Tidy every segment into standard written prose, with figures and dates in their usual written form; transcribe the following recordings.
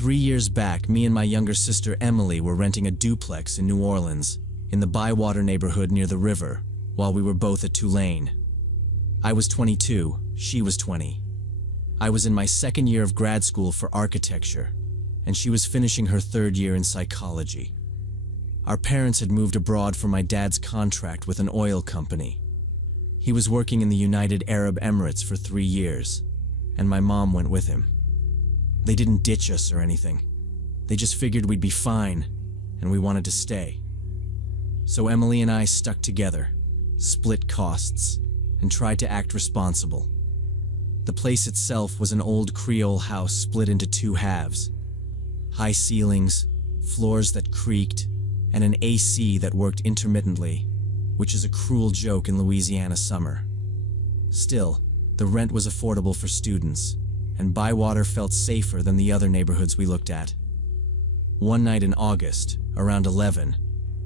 3 years back, me and my younger sister Emily were renting a duplex in New Orleans, in the Bywater neighborhood near the river, while we were both at Tulane. I was 22, she was 20. I was in my second year of grad school for architecture, and she was finishing her third year in psychology. Our parents had moved abroad for my dad's contract with an oil company. He was working in the United Arab Emirates for 3 years, and my mom went with him. They didn't ditch us or anything. They just figured we'd be fine, and we wanted to stay. So Emily and I stuck together, split costs, and tried to act responsible. The place itself was an old Creole house split into 2 halves. High ceilings, floors that creaked, and an AC that worked intermittently, which is a cruel joke in Louisiana summer. Still, the rent was affordable for students, and Bywater felt safer than the other neighborhoods we looked at. One night in August, around 11,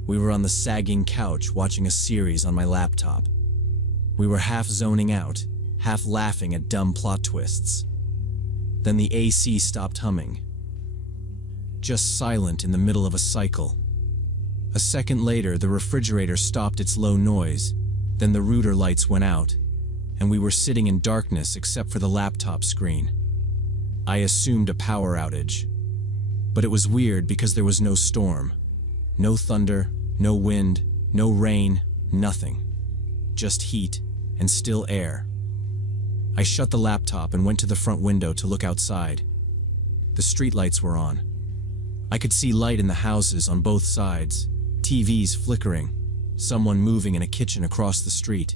we were on the sagging couch watching a series on my laptop. We were half zoning out, half laughing at dumb plot twists. Then the AC stopped humming. Just silent in the middle of a cycle. A second later, the refrigerator stopped its low noise, then the router lights went out, and we were sitting in darkness except for the laptop screen. I assumed a power outage. But it was weird because there was no storm. No thunder, no wind, no rain, nothing. Just heat and still air. I shut the laptop and went to the front window to look outside. The streetlights were on. I could see light in the houses on both sides, TVs flickering, someone moving in a kitchen across the street.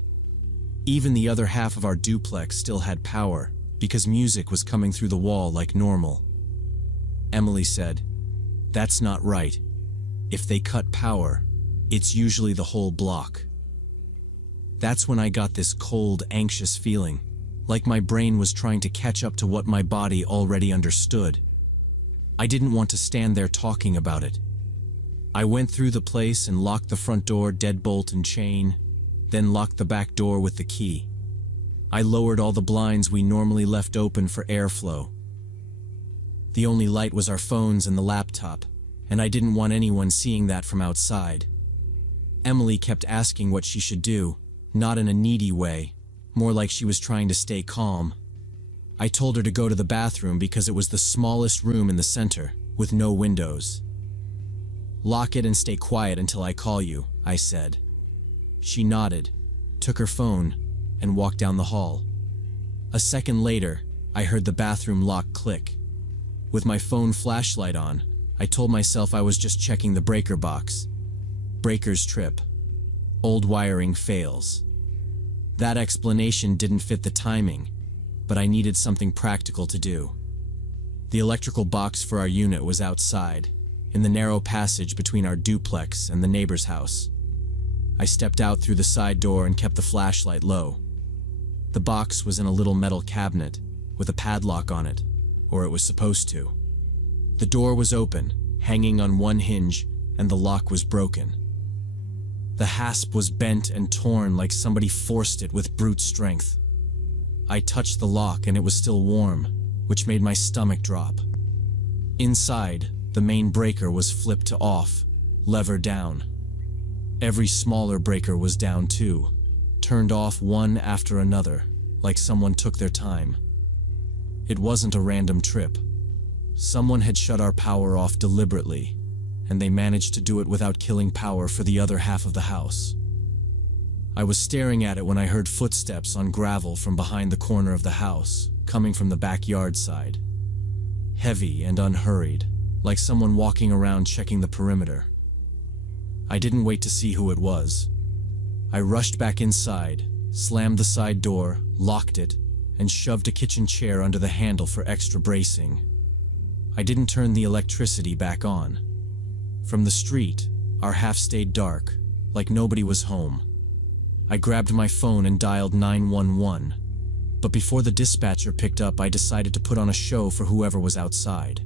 Even the other half of our duplex still had power, because music was coming through the wall like normal. Emily said, "That's not right. If they cut power, it's usually the whole block." That's when I got this cold, anxious feeling, like my brain was trying to catch up to what my body already understood. I didn't want to stand there talking about it. I went through the place and locked the front door deadbolt and chain, then locked the back door with the key. I lowered all the blinds we normally left open for airflow. The only light was our phones and the laptop, and I didn't want anyone seeing that from outside. Emily kept asking what she should do, not in a needy way, more like she was trying to stay calm. I told her to go to the bathroom because it was the smallest room in the center, with no windows. "Lock it and stay quiet until I call you," I said. She nodded, took her phone, and walked down the hall. A second later, I heard the bathroom lock click. With my phone flashlight on, I told myself I was just checking the breaker box. Breakers trip. Old wiring fails. That explanation didn't fit the timing, but I needed something practical to do. The electrical box for our unit was outside, in the narrow passage between our duplex and the neighbor's house. I stepped out through the side door and kept the flashlight low. The box was in a little metal cabinet, with a padlock on it, or it was supposed to. The door was open, hanging on one hinge, and the lock was broken. The hasp was bent and torn like somebody forced it with brute strength. I touched the lock and it was still warm, which made my stomach drop. Inside, the main breaker was flipped to off, lever down. Every smaller breaker was down too, turned off one after another, like someone took their time. It wasn't a random trip. Someone had shut our power off deliberately, and they managed to do it without killing power for the other half of the house. I was staring at it when I heard footsteps on gravel from behind the corner of the house, coming from the backyard side. Heavy and unhurried, like someone walking around checking the perimeter. I didn't wait to see who it was. I rushed back inside, slammed the side door, locked it, and shoved a kitchen chair under the handle for extra bracing. I didn't turn the electricity back on. From the street, our half stayed dark, like nobody was home. I grabbed my phone and dialed 911, but before the dispatcher picked up, I decided to put on a show for whoever was outside.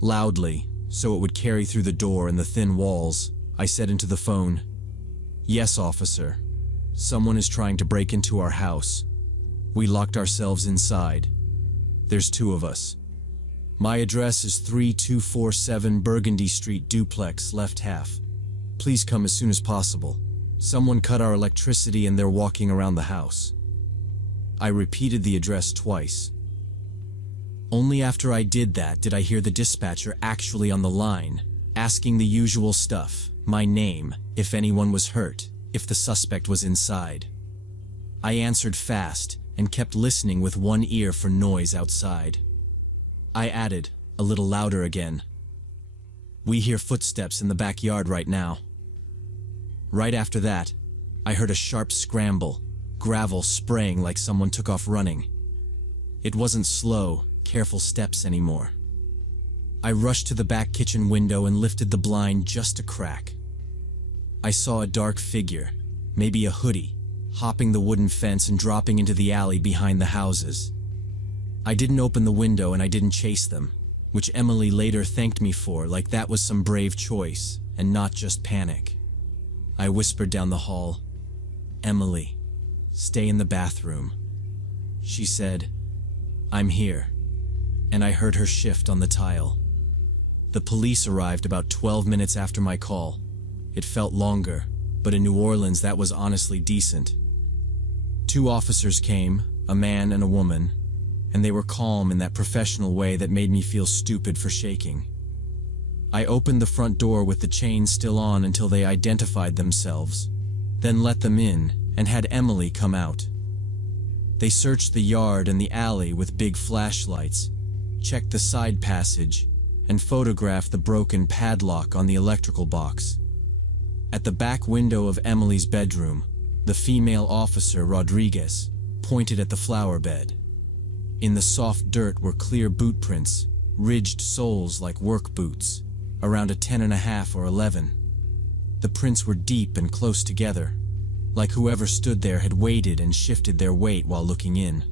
Loudly, so it would carry through the door and the thin walls, I said into the phone, "Yes, officer. Someone is trying to break into our house. We locked ourselves inside. There's 2 of us. My address is 3247 Burgundy Street, duplex, left half. Please come as soon as possible. Someone cut our electricity and they're walking around the house. I repeated the address twice. Only after I did that did I hear the dispatcher actually on the line, asking the usual stuff, my name, if anyone was hurt, if the suspect was inside. I answered fast and kept listening with one ear for noise outside. I added, a little louder again. We hear footsteps in the backyard right now. Right after that, I heard a sharp scramble, gravel spraying like someone took off running. It wasn't slow, careful steps anymore. I rushed to the back kitchen window and lifted the blind just a crack. I saw a dark figure, maybe a hoodie, hopping the wooden fence and dropping into the alley behind the houses. I didn't open the window and I didn't chase them, which Emily later thanked me for, like that was some brave choice and not just panic. I whispered down the hall, "Emily, stay in the bathroom." She said, "I'm here," and I heard her shift on the tile. The police arrived about 12 minutes after my call. It felt longer, but in New Orleans that was honestly decent. 2 officers came, a man and a woman, and they were calm in that professional way that made me feel stupid for shaking. I opened the front door with the chain still on until they identified themselves, then let them in and had Emily come out. They searched the yard and the alley with big flashlights, checked the side passage, and photographed the broken padlock on the electrical box. At the back window of Emily's bedroom, the female officer, Rodriguez, pointed at the flower bed. In the soft dirt were clear boot prints, ridged soles like work boots, around a 10.5 or 11. The prints were deep and close together, like whoever stood there had waited and shifted their weight while looking in.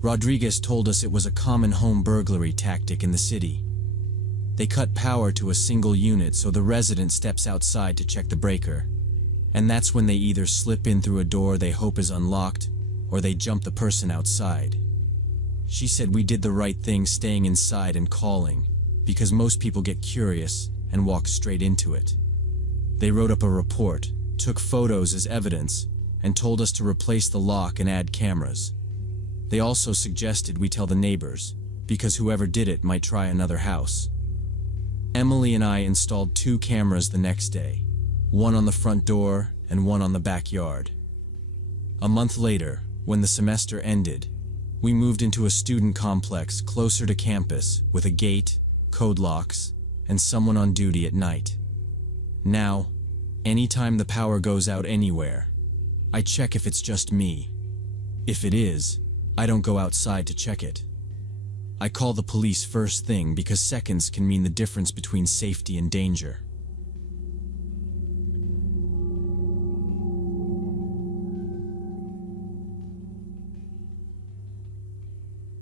Rodriguez told us it was a common home burglary tactic in the city. They cut power to a single unit so the resident steps outside to check the breaker, and that's when they either slip in through a door they hope is unlocked, or they jump the person outside. She said we did the right thing staying inside and calling, because most people get curious and walk straight into it. They wrote up a report, took photos as evidence, and told us to replace the lock and add cameras. They also suggested we tell the neighbors, because whoever did it might try another house. Emily and I installed 2 cameras the next day, one on the front door and one on the backyard. A month later, when the semester ended, we moved into a student complex closer to campus with a gate, code locks, and someone on duty at night. Now, anytime the power goes out anywhere, I check if it's just me. If it is, I don't go outside to check it. I call the police first thing because seconds can mean the difference between safety and danger.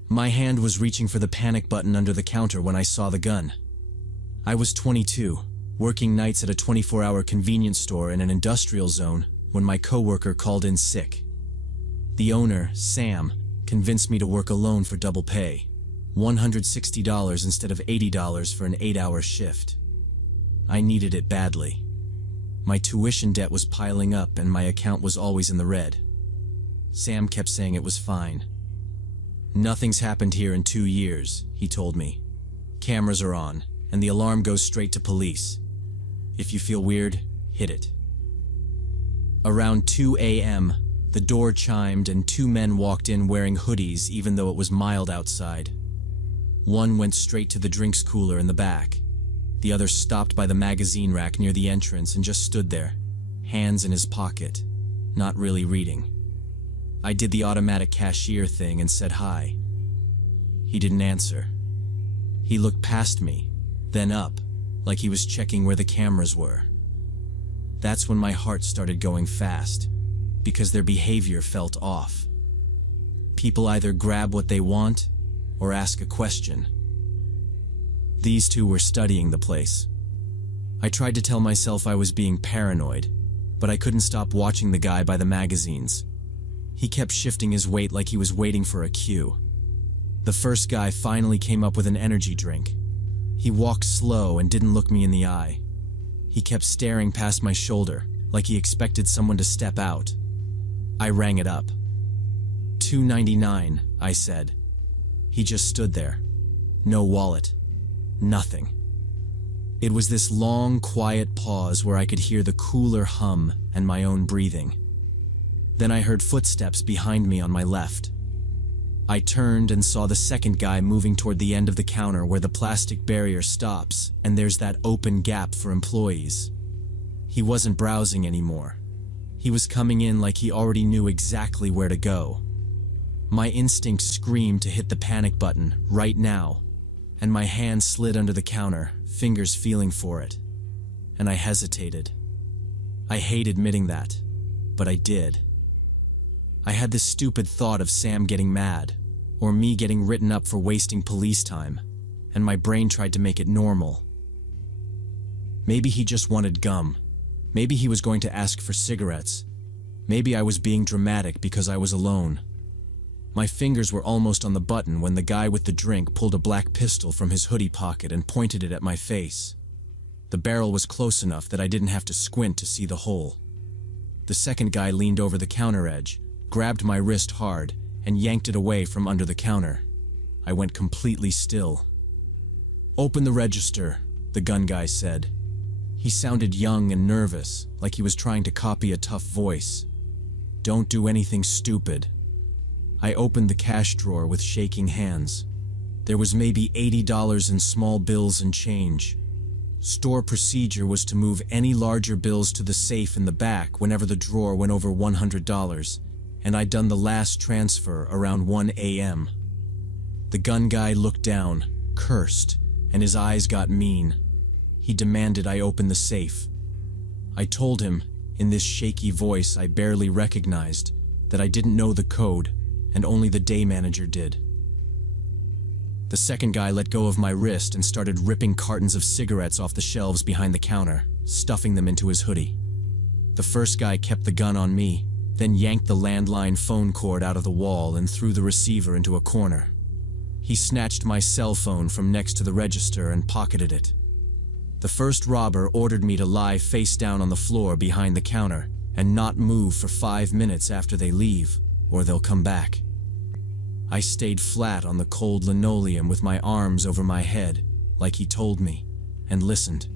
My hand was reaching for the panic button under the counter when I saw the gun. I was 22, working nights at a 24-hour convenience store in an industrial zone when my coworker called in sick. The owner, Sam, convinced me to work alone for double pay, $160 instead of $80 for an 8-hour shift. I needed it badly. My tuition debt was piling up and my account was always in the red. Sam kept saying it was fine. "Nothing's happened here in 2 years," he told me. "Cameras are on, and the alarm goes straight to police. If you feel weird, hit it." Around 2 a.m., the door chimed and 2 men walked in wearing hoodies even though it was mild outside. One went straight to the drinks cooler in the back. The other stopped by the magazine rack near the entrance and just stood there, hands in his pocket, not really reading. I did the automatic cashier thing and said hi. He didn't answer. He looked past me, then up, like he was checking where the cameras were. That's when my heart started going fast, because their behavior felt off. People either grab what they want or ask a question. These 2 were studying the place. I tried to tell myself I was being paranoid, but I couldn't stop watching the guy by the magazines. He kept shifting his weight like he was waiting for a cue. The first guy finally came up with an energy drink. He walked slow and didn't look me in the eye. He kept staring past my shoulder, like he expected someone to step out. I rang it up. $2.99, I said. He just stood there. No wallet. Nothing. It was this long, quiet pause where I could hear the cooler hum and my own breathing. Then I heard footsteps behind me on my left. I turned and saw the second guy moving toward the end of the counter where the plastic barrier stops and there's that open gap for employees. He wasn't browsing anymore. He was coming in like he already knew exactly where to go. My instinct screamed to hit the panic button right now, and my hand slid under the counter, fingers feeling for it. And I hesitated. I hate admitting that, but I did. I had this stupid thought of Sam getting mad, or me getting written up for wasting police time, and my brain tried to make it normal. Maybe he just wanted gum. Maybe he was going to ask for cigarettes. Maybe I was being dramatic because I was alone. My fingers were almost on the button when the guy with the drink pulled a black pistol from his hoodie pocket and pointed it at my face. The barrel was close enough that I didn't have to squint to see the hole. The second guy leaned over the counter edge, grabbed my wrist hard, and yanked it away from under the counter. I went completely still. "Open the register," the gun guy said. He sounded young and nervous, like he was trying to copy a tough voice. "Don't do anything stupid." I opened the cash drawer with shaking hands. There was maybe $80 in small bills and change. Store procedure was to move any larger bills to the safe in the back whenever the drawer went over $100, and I'd done the last transfer around 1 a.m. The gun guy looked down, cursed, and his eyes got mean. He demanded I open the safe. I told him, in this shaky voice I barely recognized, that I didn't know the code, and only the day manager did. The second guy let go of my wrist and started ripping cartons of cigarettes off the shelves behind the counter, stuffing them into his hoodie. The first guy kept the gun on me, then yanked the landline phone cord out of the wall and threw the receiver into a corner. He snatched my cell phone from next to the register and pocketed it. The first robber ordered me to lie face down on the floor behind the counter and not move for 5 minutes after they leave, or they'll come back. I stayed flat on the cold linoleum with my arms over my head, like he told me, and listened.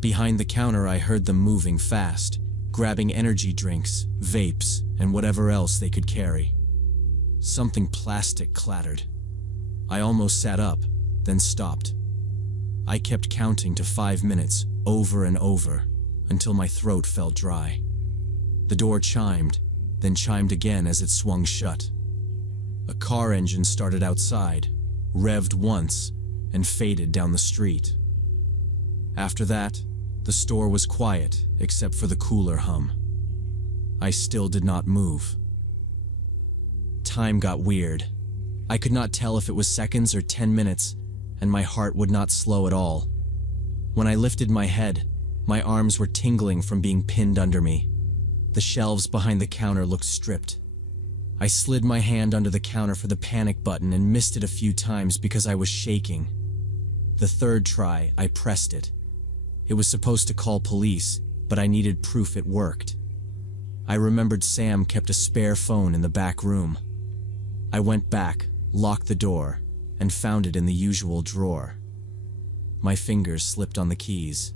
Behind the counter I heard them moving fast, grabbing energy drinks, vapes, and whatever else they could carry. Something plastic clattered. I almost sat up, then stopped. I kept counting to 5 minutes, over and over, until my throat felt dry. The door chimed, then chimed again as it swung shut. A car engine started outside, revved once, and faded down the street. After that, the store was quiet except for the cooler hum. I still did not move. Time got weird. I could not tell if it was seconds or 10 minutes, and my heart would not slow at all. When I lifted my head, my arms were tingling from being pinned under me. The shelves behind the counter looked stripped. I slid my hand under the counter for the panic button and missed it a few times because I was shaking. The third try, I pressed it. It was supposed to call police, but I needed proof it worked. I remembered Sam kept a spare phone in the back room. I went back, locked the door, and found it in the usual drawer. My fingers slipped on the keys.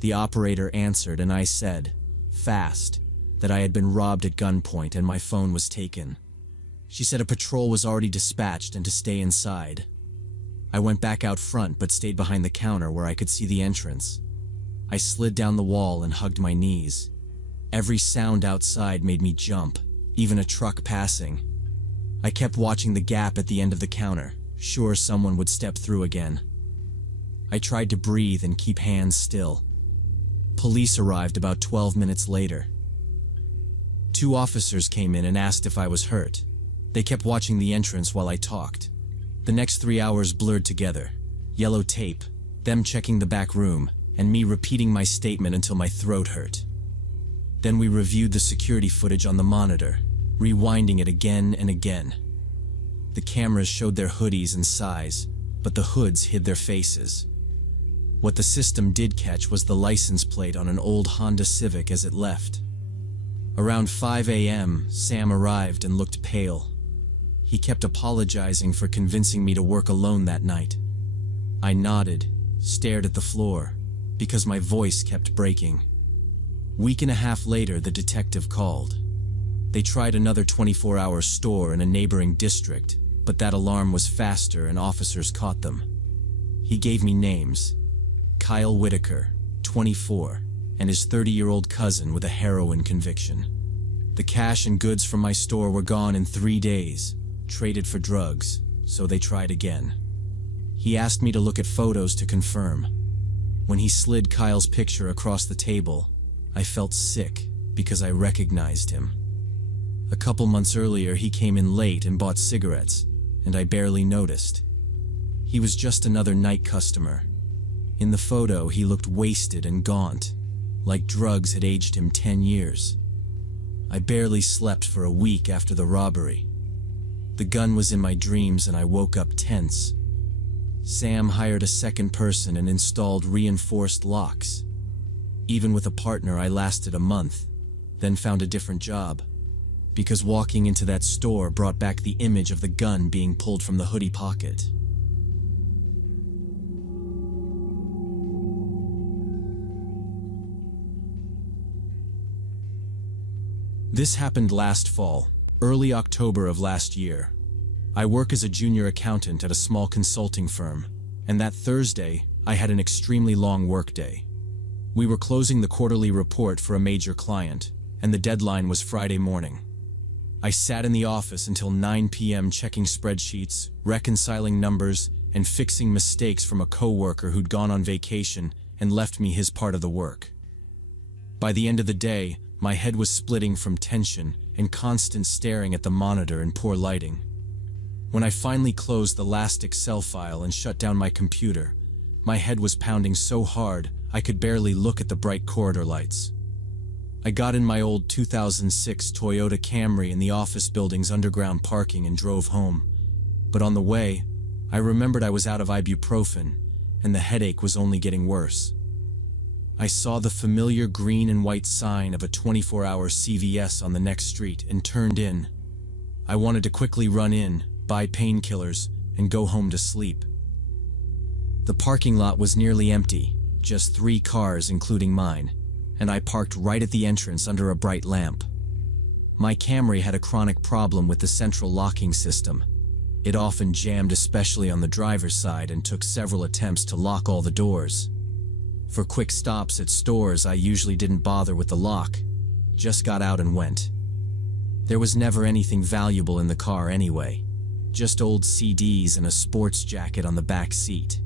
The operator answered and I said, fast, that I had been robbed at gunpoint and my phone was taken. She said a patrol was already dispatched and to stay inside. I went back out front but stayed behind the counter where I could see the entrance. I slid down the wall and hugged my knees. Every sound outside made me jump, even a truck passing. I kept watching the gap at the end of the counter, sure someone would step through again. I tried to breathe and keep hands still. Police arrived about 12 minutes later. 2 officers came in and asked if I was hurt. They kept watching the entrance while I talked. The next 3 hours blurred together. Yellow tape, them checking the back room, and me repeating my statement until my throat hurt. Then we reviewed the security footage on the monitor, rewinding it again and again. The cameras showed their hoodies and size, but the hoods hid their faces. What the system did catch was the license plate on an old Honda Civic as it left. Around 5 a.m., Sam arrived and looked pale. He kept apologizing for convincing me to work alone that night. I nodded, stared at the floor, because my voice kept breaking. Week and a half later, the detective called. They tried another 24-hour store in a neighboring district, but that alarm was faster and officers caught them. He gave me names: Kyle Whitaker, 24, and his 30-year-old cousin with a heroin conviction. The cash and goods from my store were gone in 3 days, traded for drugs, so they tried again. He asked me to look at photos to confirm. When he slid Kyle's picture across the table, I felt sick because I recognized him. A couple months earlier, he came in late and bought cigarettes, and I barely noticed. He was just another night customer. In the photo, he looked wasted and gaunt, like drugs had aged him 10 years. I barely slept for a week after the robbery. The gun was in my dreams and I woke up tense. Sam hired a second person and installed reinforced locks. Even with a partner, I lasted a month, then found a different job, because walking into that store brought back the image of the gun being pulled from the hoodie pocket. This happened last fall, early October of last year. I work as a junior accountant at a small consulting firm, and that Thursday, I had an extremely long workday. We were closing the quarterly report for a major client, and the deadline was Friday morning. I sat in the office until 9 p.m. checking spreadsheets, reconciling numbers, and fixing mistakes from a coworker who'd gone on vacation and left me his part of the work. By the end of the day, my head was splitting from tension and constant staring at the monitor in poor lighting. When I finally closed the last Excel file and shut down my computer, my head was pounding so hard I could barely look at the bright corridor lights. I got in my old 2006 Toyota Camry in the office building's underground parking and drove home. But on the way, I remembered I was out of ibuprofen, and the headache was only getting worse. I saw the familiar green and white sign of a 24-hour CVS on the next street and turned in. I wanted to quickly run in, buy painkillers, and go home to sleep. The parking lot was nearly empty, just 3 cars including mine, and I parked right at the entrance under a bright lamp. My Camry had a chronic problem with the central locking system. It often jammed, especially on the driver's side, and took several attempts to lock all the doors. For quick stops at stores, I usually didn't bother with the lock, just got out and went. There was never anything valuable in the car anyway, just old CDs and a sports jacket on the back seat.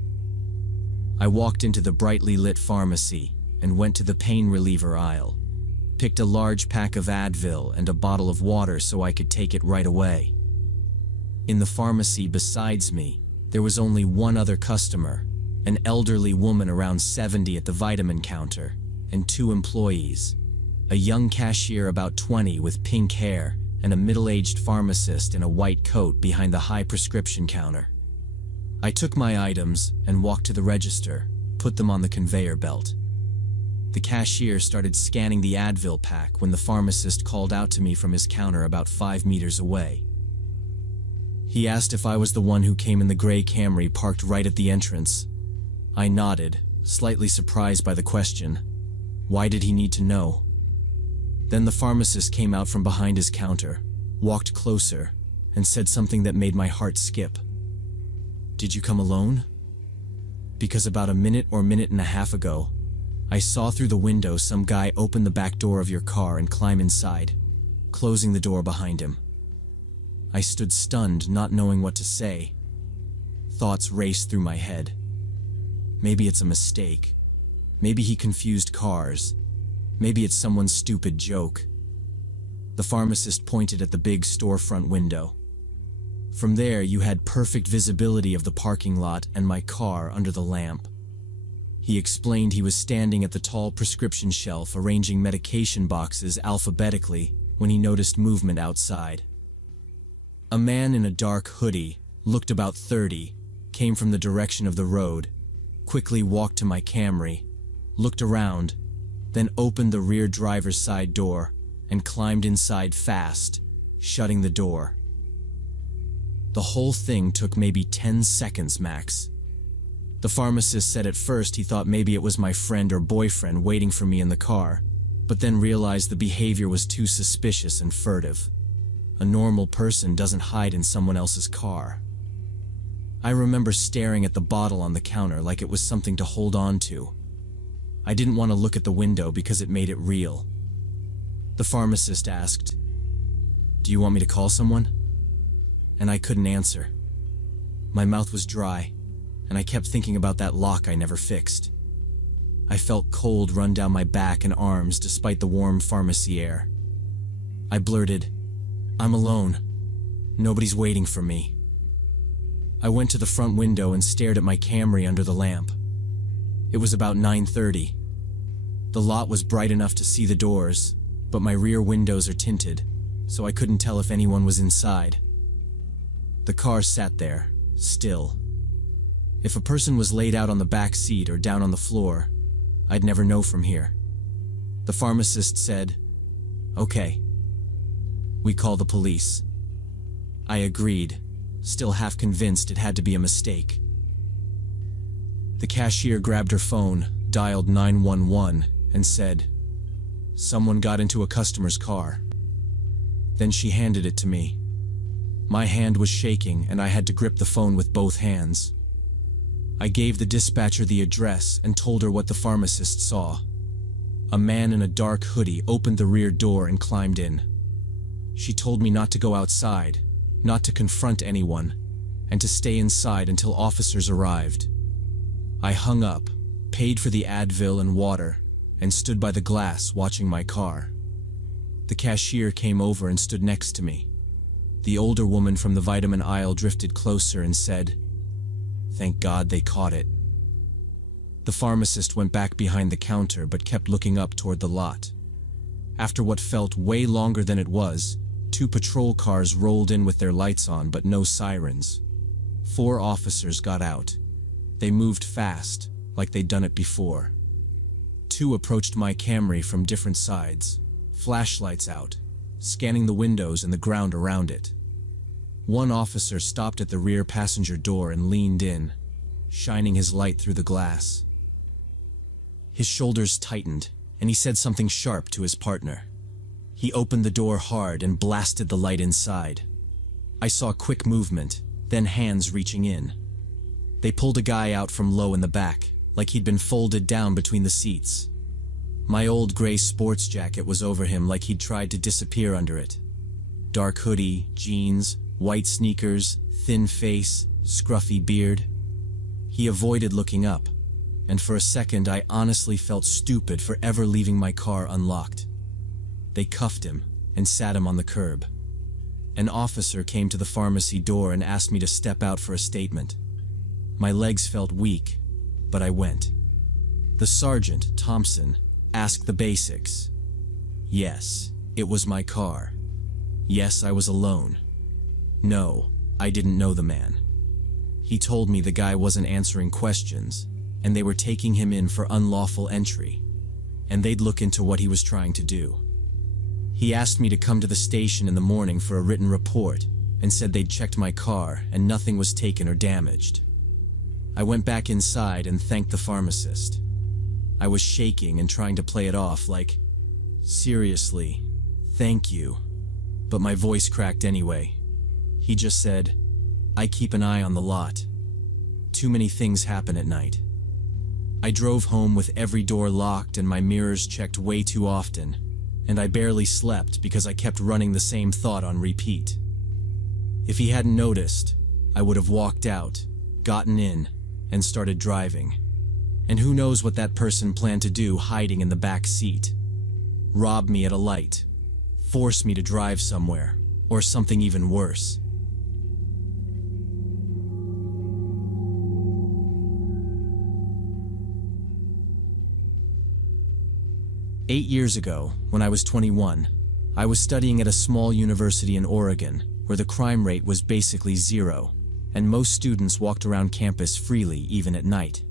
I walked into the brightly lit pharmacy and went to the pain reliever aisle, picked a large pack of Advil and a bottle of water so I could take it right away. In the pharmacy besides me, there was only one other customer, an elderly woman around 70 at the vitamin counter, and 2 employees, a young cashier about 20 with pink hair and a middle-aged pharmacist in a white coat behind the high prescription counter. I took my items and walked to the register, put them on the conveyor belt. The cashier started scanning the Advil pack when the pharmacist called out to me from his counter about 5 meters away. He asked if I was the one who came in the gray Camry parked right at the entrance. I nodded, slightly surprised by the question. Why did he need to know? Then the pharmacist came out from behind his counter, walked closer, and said something that made my heart skip. "Did you come alone? Because about a minute or minute and a half ago, I saw through the window some guy open the back door of your car and climb inside, closing the door behind him." I stood stunned, not knowing what to say. Thoughts raced through my head. Maybe it's a mistake. Maybe he confused cars. Maybe it's someone's stupid joke. The pharmacist pointed at the big storefront window. From there, you had perfect visibility of the parking lot and my car under the lamp. He explained he was standing at the tall prescription shelf arranging medication boxes alphabetically when he noticed movement outside. A man in a dark hoodie, looked about 30, came from the direction of the road, quickly walked to my Camry, looked around, then opened the rear driver's side door and climbed inside fast, shutting the door. The whole thing took maybe 10 seconds max. The pharmacist said at first he thought maybe it was my friend or boyfriend waiting for me in the car, but then realized the behavior was too suspicious and furtive. A normal person doesn't hide in someone else's car. I remember staring at the bottle on the counter like it was something to hold on to. I didn't want to look at the window because it made it real. The pharmacist asked, "Do you want me to call someone?" And I couldn't answer. My mouth was dry, and I kept thinking about that lock I never fixed. I felt cold run down my back and arms despite the warm pharmacy air. I blurted, "I'm alone. Nobody's waiting for me." I went to the front window and stared at my Camry under the lamp. It was about 9:30. The lot was bright enough to see the doors, but my rear windows are tinted, so I couldn't tell if anyone was inside. The car sat there, still. If a person was laid out on the back seat or down on the floor, I'd never know from here. The pharmacist said, "Okay. We call the police." I agreed, still half convinced it had to be a mistake. The cashier grabbed her phone, dialed 911, and said, "Someone got into a customer's car." Then she handed it to me. My hand was shaking and I had to grip the phone with both hands. I gave the dispatcher the address and told her what the pharmacist saw. A man in a dark hoodie opened the rear door and climbed in. She told me not to go outside, not to confront anyone, and to stay inside until officers arrived. I hung up, paid for the Advil and water, and stood by the glass watching my car. The cashier came over and stood next to me. The older woman from the vitamin aisle drifted closer and said, "Thank God they caught it." The pharmacist went back behind the counter but kept looking up toward the lot. After what felt way longer than it was, 2 patrol cars rolled in with their lights on but no sirens. 4 officers got out. They moved fast, like they'd done it before. 2 approached my Camry from different sides, flashlights out, scanning the windows and the ground around it. 1 officer stopped at the rear passenger door and leaned in, shining his light through the glass. His shoulders tightened, and he said something sharp to his partner. He opened the door hard and blasted the light inside. I saw quick movement, then hands reaching in. They pulled a guy out from low in the back, like he'd been folded down between the seats. My old gray sports jacket was over him like he'd tried to disappear under it. Dark hoodie, jeans, white sneakers, thin face, scruffy beard. He avoided looking up, and for a second I honestly felt stupid for ever leaving my car unlocked. They cuffed him and sat him on the curb. An officer came to the pharmacy door and asked me to step out for a statement. My legs felt weak, but I went. The sergeant, Thompson, asked the basics. Yes, it was my car. Yes, I was alone. No, I didn't know the man. He told me the guy wasn't answering questions, and they were taking him in for unlawful entry, and they'd look into what he was trying to do. He asked me to come to the station in the morning for a written report, and said they'd checked my car and nothing was taken or damaged. I went back inside and thanked the pharmacist. I was shaking and trying to play it off like, "Seriously, thank you." But my voice cracked anyway. He just said, "I keep an eye on the lot. Too many things happen at night." I drove home with every door locked and my mirrors checked way too often, and I barely slept because I kept running the same thought on repeat. If he hadn't noticed, I would have walked out, gotten in, and started driving. And who knows what that person planned to do hiding in the back seat. Rob me at a light, force me to drive somewhere, or something even worse. "8 years ago, when I was 21, I was studying at a small university in Oregon, where the crime rate was basically zero, and most students walked around campus freely even at night.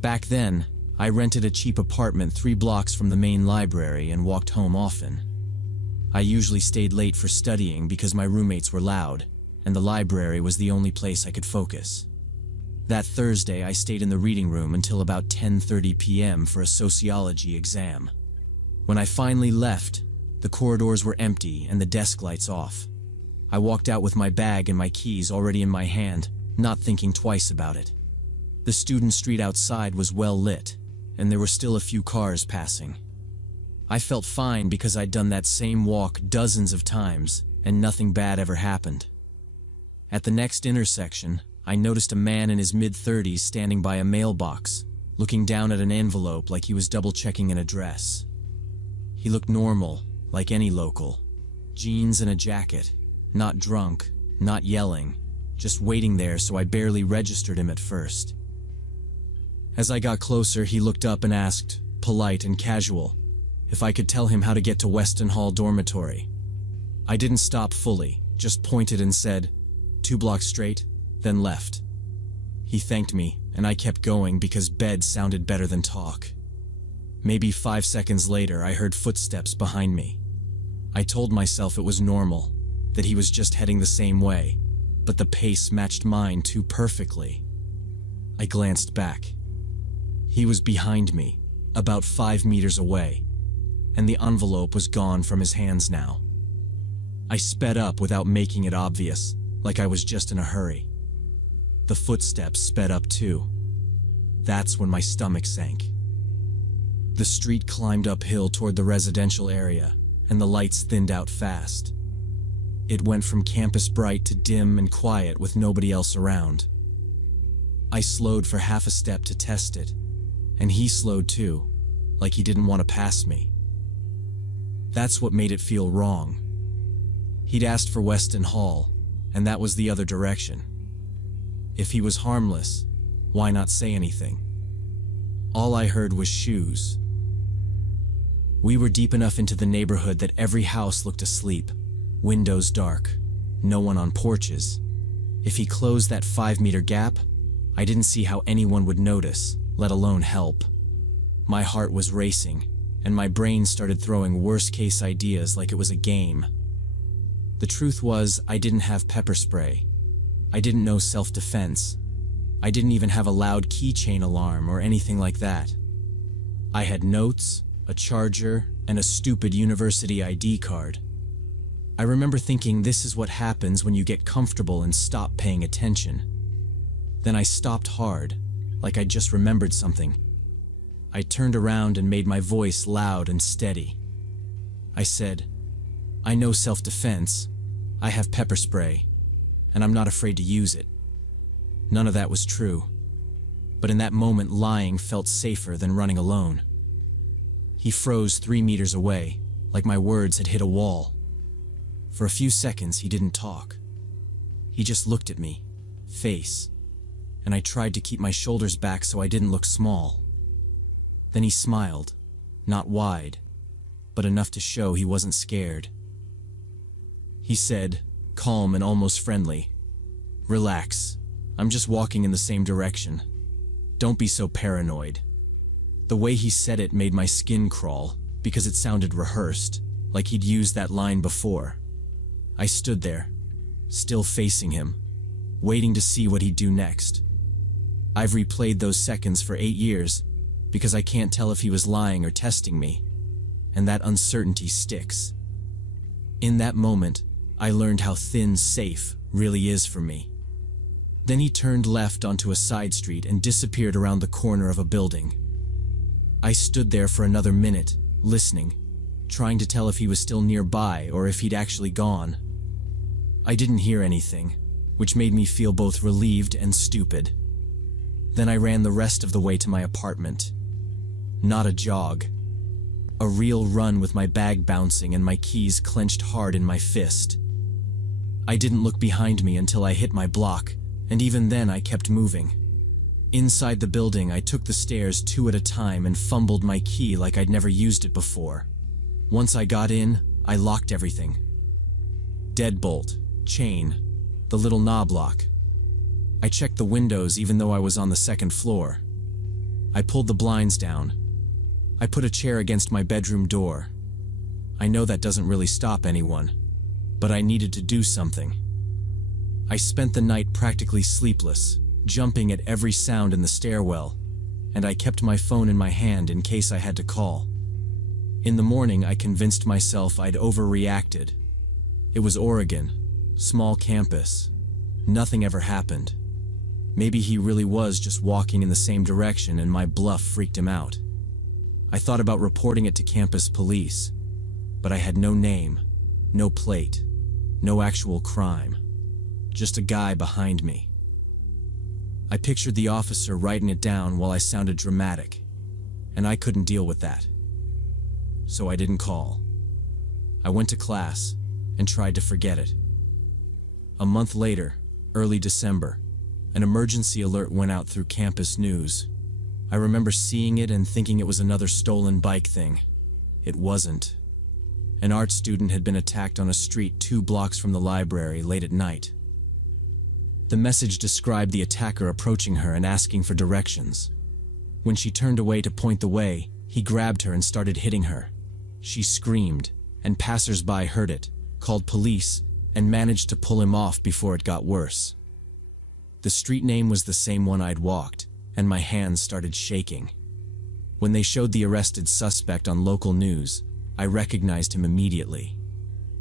Back then, I rented a cheap apartment 3 blocks from the main library and walked home often. I usually stayed late for studying because my roommates were loud, and the library was the only place I could focus. That Thursday, I stayed in the reading room until about 10:30 p.m. for a sociology exam. When I finally left, the corridors were empty and the desk lights off. I walked out with my bag and my keys already in my hand, not thinking twice about it. The student street outside was well lit, and there were still a few cars passing. I felt fine because I'd done that same walk dozens of times, and nothing bad ever happened. At the next intersection, I noticed a man in his mid-30s standing by a mailbox, looking down at an envelope like he was double-checking an address. He looked normal, like any local. Jeans and a jacket. Not drunk, not yelling, just waiting there, so I barely registered him at first. As I got closer, he looked up and asked, polite and casual, if I could tell him how to get to Weston Hall dormitory. I didn't stop fully, just pointed and said, 2 blocks straight, then left. He thanked me, and I kept going because bed sounded better than talk. Maybe 5 seconds later, I heard footsteps behind me. I told myself it was normal, that he was just heading the same way, but the pace matched mine too perfectly. I glanced back. He was behind me, about 5 meters away, and the envelope was gone from his hands now. I sped up without making it obvious, like I was just in a hurry. The footsteps sped up too. That's when my stomach sank. The street climbed uphill toward the residential area, and the lights thinned out fast. It went from campus bright to dim and quiet with nobody else around. I slowed for half a step to test it, and he slowed too, like he didn't want to pass me. That's what made it feel wrong. He'd asked for Weston Hall, and that was the other direction. If he was harmless, why not say anything? All I heard was shoes. We were deep enough into the neighborhood that every house looked asleep, windows dark, no one on porches. If he closed that 5-meter gap, I didn't see how anyone would notice, let alone help. My heart was racing, and my brain started throwing worst-case ideas like it was a game. The truth was, I didn't have pepper spray. I didn't know self-defense. I didn't even have a loud keychain alarm or anything like that. I had notes, a charger, and a stupid university ID card. I remember thinking this is what happens when you get comfortable and stop paying attention. Then I stopped hard, like I just remembered something. I turned around and made my voice loud and steady. I said, I know self-defense, I have pepper spray, and I'm not afraid to use it. None of that was true, but in that moment lying felt safer than running alone. He froze 3 meters away, like my words had hit a wall. For a few seconds he didn't talk. He just looked at me, face, and I tried to keep my shoulders back so I didn't look small. Then he smiled, not wide, but enough to show he wasn't scared. He said, calm and almost friendly, relax, I'm just walking in the same direction. Don't be so paranoid. The way he said it made my skin crawl because it sounded rehearsed, like he'd used that line before. I stood there, still facing him, waiting to see what he'd do next. I've replayed those seconds for 8 years because I can't tell if he was lying or testing me, and that uncertainty sticks. In that moment, I learned how thin safe really is for me. Then he turned left onto a side street and disappeared around the corner of a building. I stood there for another minute, listening, trying to tell if he was still nearby or if he'd actually gone. I didn't hear anything, which made me feel both relieved and stupid. Then I ran the rest of the way to my apartment. Not a jog. A real run with my bag bouncing and my keys clenched hard in my fist. I didn't look behind me until I hit my block, and even then I kept moving. Inside the building, I took the stairs 2 at a time and fumbled my key like I'd never used it before. Once I got in, I locked everything. Deadbolt, chain, the little knob lock. I checked the windows even though I was on the second floor. I pulled the blinds down. I put a chair against my bedroom door. I know that doesn't really stop anyone, but I needed to do something. I spent the night practically sleepless, jumping at every sound in the stairwell, and I kept my phone in my hand in case I had to call. In the morning, I convinced myself I'd overreacted. It was Oregon, small campus. Nothing ever happened. Maybe he really was just walking in the same direction and my bluff freaked him out. I thought about reporting it to campus police, but I had no name, no plate, no actual crime, just a guy behind me. I pictured the officer writing it down while I sounded dramatic, and I couldn't deal with that. So I didn't call. I went to class and tried to forget it. A month later, early December, an emergency alert went out through campus news. I remember seeing it and thinking it was another stolen bike thing. It wasn't. An art student had been attacked on a street 2 blocks from the library late at night. The message described the attacker approaching her and asking for directions. When she turned away to point the way, he grabbed her and started hitting her. She screamed, and passers-by heard it, called police, and managed to pull him off before it got worse. The street name was the same one I'd walked, and my hands started shaking. When they showed the arrested suspect on local news, I recognized him immediately.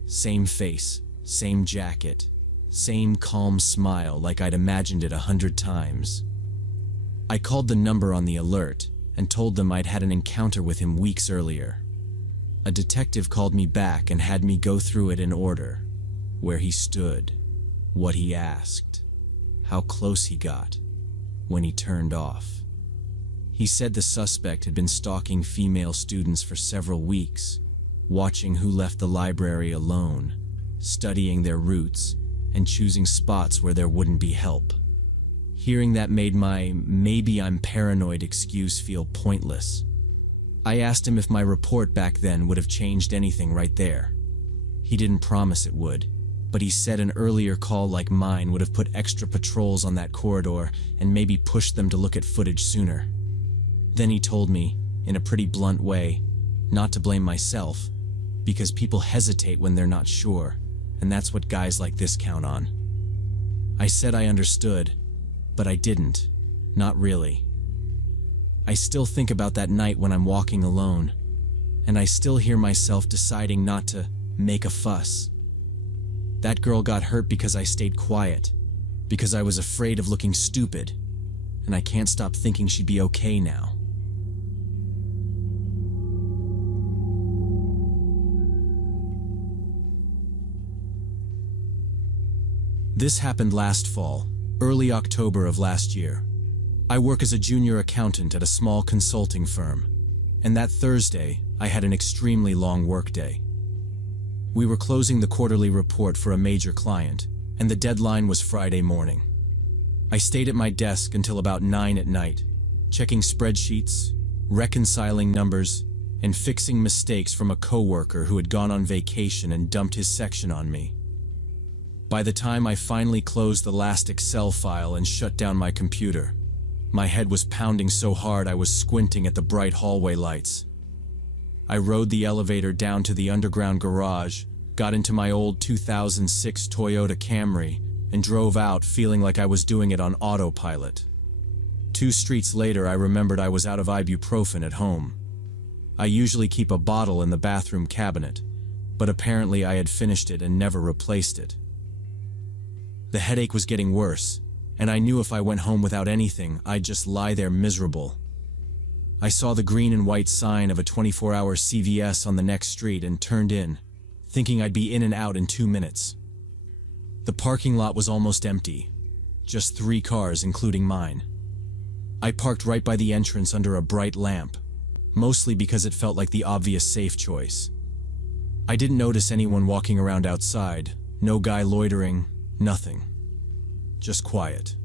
Same face, same jacket, same calm smile like I'd imagined it 100 times. I called the number on the alert and told them I'd had an encounter with him weeks earlier. A detective called me back and had me go through it in order. Where he stood, what he asked, how close he got, when he turned off. He said the suspect had been stalking female students for several weeks, watching who left the library alone, studying their routes, and choosing spots where there wouldn't be help. Hearing that made my maybe I'm paranoid excuse feel pointless. I asked him if my report back then would have changed anything right there. He didn't promise it would, but he said an earlier call like mine would have put extra patrols on that corridor and maybe pushed them to look at footage sooner. Then he told me, in a pretty blunt way, not to blame myself, because people hesitate when they're not sure, and that's what guys like this count on. I said I understood, but I didn't. Not really. I still think about that night when I'm walking alone, and I still hear myself deciding not to make a fuss. That girl got hurt because I stayed quiet, because I was afraid of looking stupid, and I can't stop thinking she'd be okay now. This happened last fall, early October of last year. I work as a junior accountant at a small consulting firm, and that Thursday, I had an extremely long workday. We were closing the quarterly report for a major client, and the deadline was Friday morning. I stayed at my desk until about 9 at night, checking spreadsheets, reconciling numbers, and fixing mistakes from a coworker who had gone on vacation and dumped his section on me. By the time I finally closed the last Excel file and shut down my computer, my head was pounding so hard I was squinting at the bright hallway lights. I rode the elevator down to the underground garage, got into my old 2006 Toyota Camry, and drove out feeling like I was doing it on autopilot. 2 streets later, I remembered I was out of ibuprofen at home. I usually keep a bottle in the bathroom cabinet, but apparently I had finished it and never replaced it. The headache was getting worse, and I knew if I went home without anything, I'd just lie there miserable. I saw the green and white sign of a 24-hour CVS on the next street and turned in, thinking I'd be in and out in 2 minutes. The parking lot was almost empty, just 3 cars including mine. I parked right by the entrance under a bright lamp, mostly because it felt like the obvious safe choice. I didn't notice anyone walking around outside, no guy loitering, nothing. Just quiet.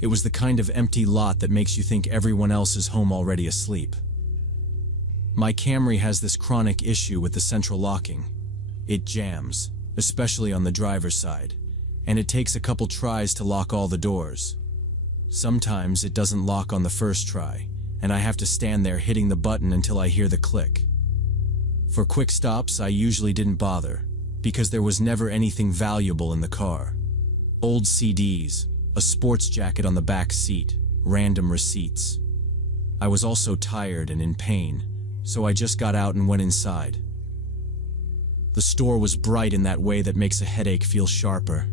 It was the kind of empty lot that makes you think everyone else is home already asleep. My Camry has this chronic issue with the central locking. It jams, especially on the driver's side, and it takes a couple tries to lock all the doors. Sometimes it doesn't lock on the first try, and I have to stand there hitting the button until I hear the click. For quick stops, I usually didn't bother, because there was never anything valuable in the car. Old CDs, a sports jacket on the back seat, random receipts. I was also tired and in pain, so I just got out and went inside. The store was bright in that way that makes a headache feel sharper.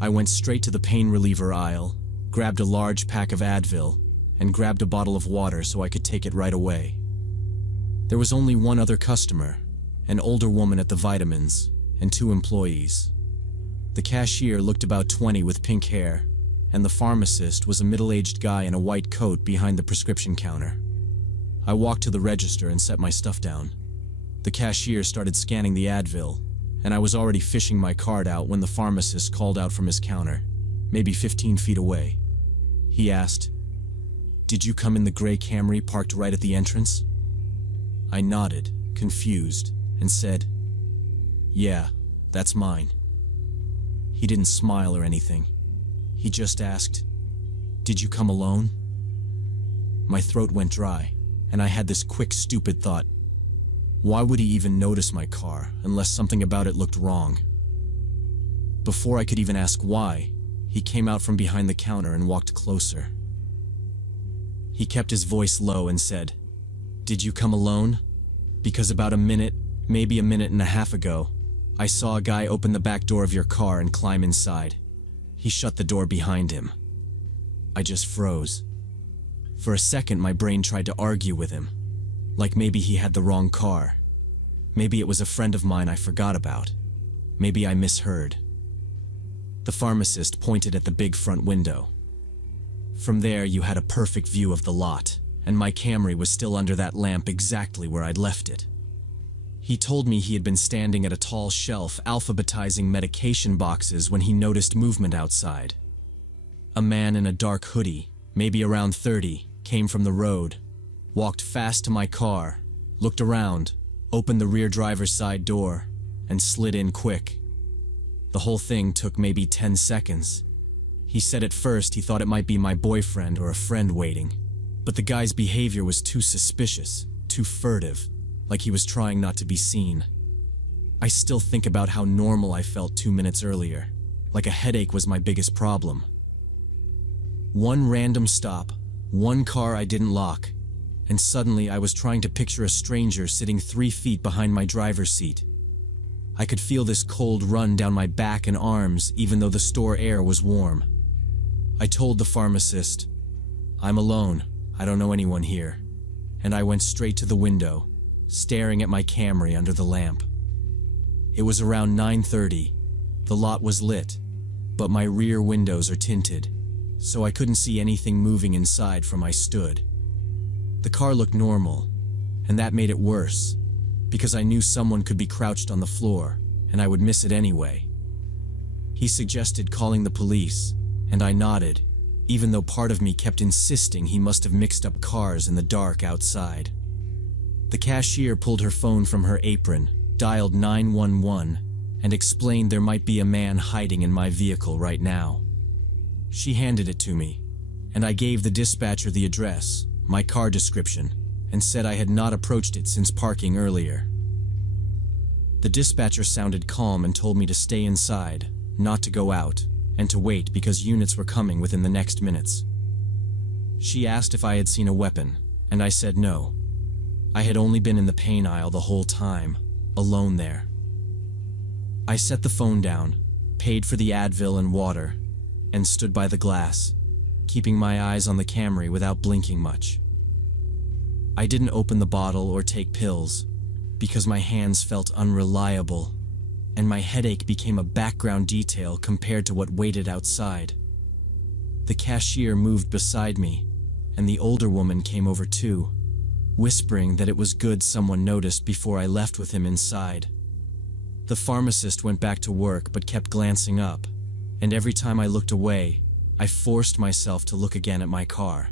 I went straight to the pain reliever aisle, grabbed a large pack of Advil, and grabbed a bottle of water so I could take it right away. There was only one other customer, an older woman at the vitamins, and 2 employees. The cashier looked about 20 with pink hair, and the pharmacist was a middle-aged guy in a white coat behind the prescription counter. I walked to the register and set my stuff down. The cashier started scanning the Advil, and I was already fishing my card out when the pharmacist called out from his counter, maybe 15 feet away. He asked, "Did you come in the gray Camry parked right at the entrance?" I nodded, confused, and said, "Yeah, that's mine." He didn't smile or anything. He just asked, "Did you come alone?" My throat went dry, and I had this quick, stupid thought. Why would he even notice my car unless something about it looked wrong? Before I could even ask why, he came out from behind the counter and walked closer. He kept his voice low and said, "Did you come alone? Because about a minute, maybe a minute and a half ago, I saw a guy open the back door of your car and climb inside. He shut the door behind him." I just froze. For a second, my brain tried to argue with him, like maybe he had the wrong car. Maybe it was a friend of mine I forgot about. Maybe I misheard. The pharmacist pointed at the big front window. From there, you had a perfect view of the lot, and my Camry was still under that lamp exactly where I'd left it. He told me he had been standing at a tall shelf alphabetizing medication boxes when he noticed movement outside. A man in a dark hoodie, maybe around 30, came from the road, walked fast to my car, looked around, opened the rear driver's side door, and slid in quick. The whole thing took maybe 10 seconds. He said at first he thought it might be my boyfriend or a friend waiting, but the guy's behavior was too suspicious, too furtive, like he was trying not to be seen. I still think about how normal I felt 2 minutes earlier, like a headache was my biggest problem. One random stop, one car I didn't lock, and suddenly I was trying to picture a stranger sitting 3 feet behind my driver's seat. I could feel this cold run down my back and arms even though the store air was warm. I told the pharmacist, "I'm alone, I don't know anyone here," and I went straight to the window, staring at my Camry under the lamp. It was around 9:30. The lot was lit, but my rear windows are tinted, so I couldn't see anything moving inside from I stood. The car looked normal, and that made it worse, because I knew someone could be crouched on the floor, and I would miss it anyway. He suggested calling the police, and I nodded, even though part of me kept insisting he must have mixed up cars in the dark outside. The cashier pulled her phone from her apron, dialed 911, and explained there might be a man hiding in my vehicle right now. She handed it to me, and I gave the dispatcher the address, my car description, and said I had not approached it since parking earlier. The dispatcher sounded calm and told me to stay inside, not to go out, and to wait because units were coming within the next minutes. She asked if I had seen a weapon, and I said no. I had only been in the pain aisle the whole time, alone there. I set the phone down, paid for the Advil and water, and stood by the glass, keeping my eyes on the Camry without blinking much. I didn't open the bottle or take pills, because my hands felt unreliable, and my headache became a background detail compared to what waited outside. The cashier moved beside me, and the older woman came over too, whispering that it was good someone noticed before I left with him inside. The pharmacist went back to work but kept glancing up, and every time I looked away, I forced myself to look again at my car.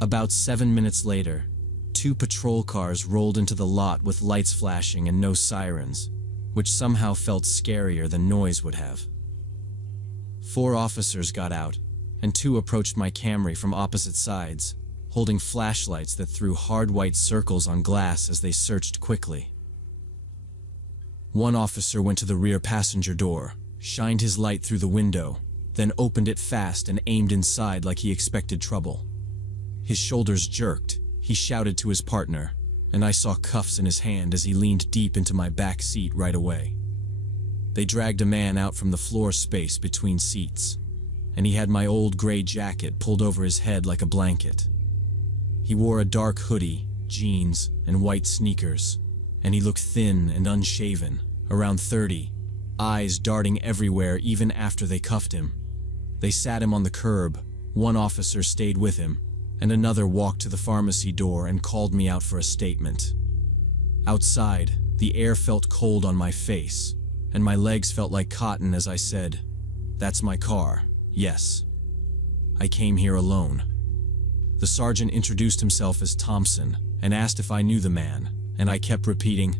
About 7 minutes later, 2 patrol cars rolled into the lot with lights flashing and no sirens, which somehow felt scarier than noise would have. 4 officers got out, and 2 approached my Camry from opposite sides, holding flashlights that threw hard white circles on glass as they searched quickly. One officer went to the rear passenger door, shined his light through the window, then opened it fast and aimed inside like he expected trouble. His shoulders jerked, he shouted to his partner, and I saw cuffs in his hand as he leaned deep into my back seat right away. They dragged a man out from the floor space between seats, and he had my old gray jacket pulled over his head like a blanket. He wore a dark hoodie, jeans, and white sneakers, and he looked thin and unshaven, around 30, eyes darting everywhere even after they cuffed him. They sat him on the curb, 1 officer stayed with him, and another walked to the pharmacy door and called me out for a statement. Outside, the air felt cold on my face, and my legs felt like cotton as I said, "That's my car, yes. I came here alone." The sergeant introduced himself as Thompson and asked if I knew the man, and I kept repeating,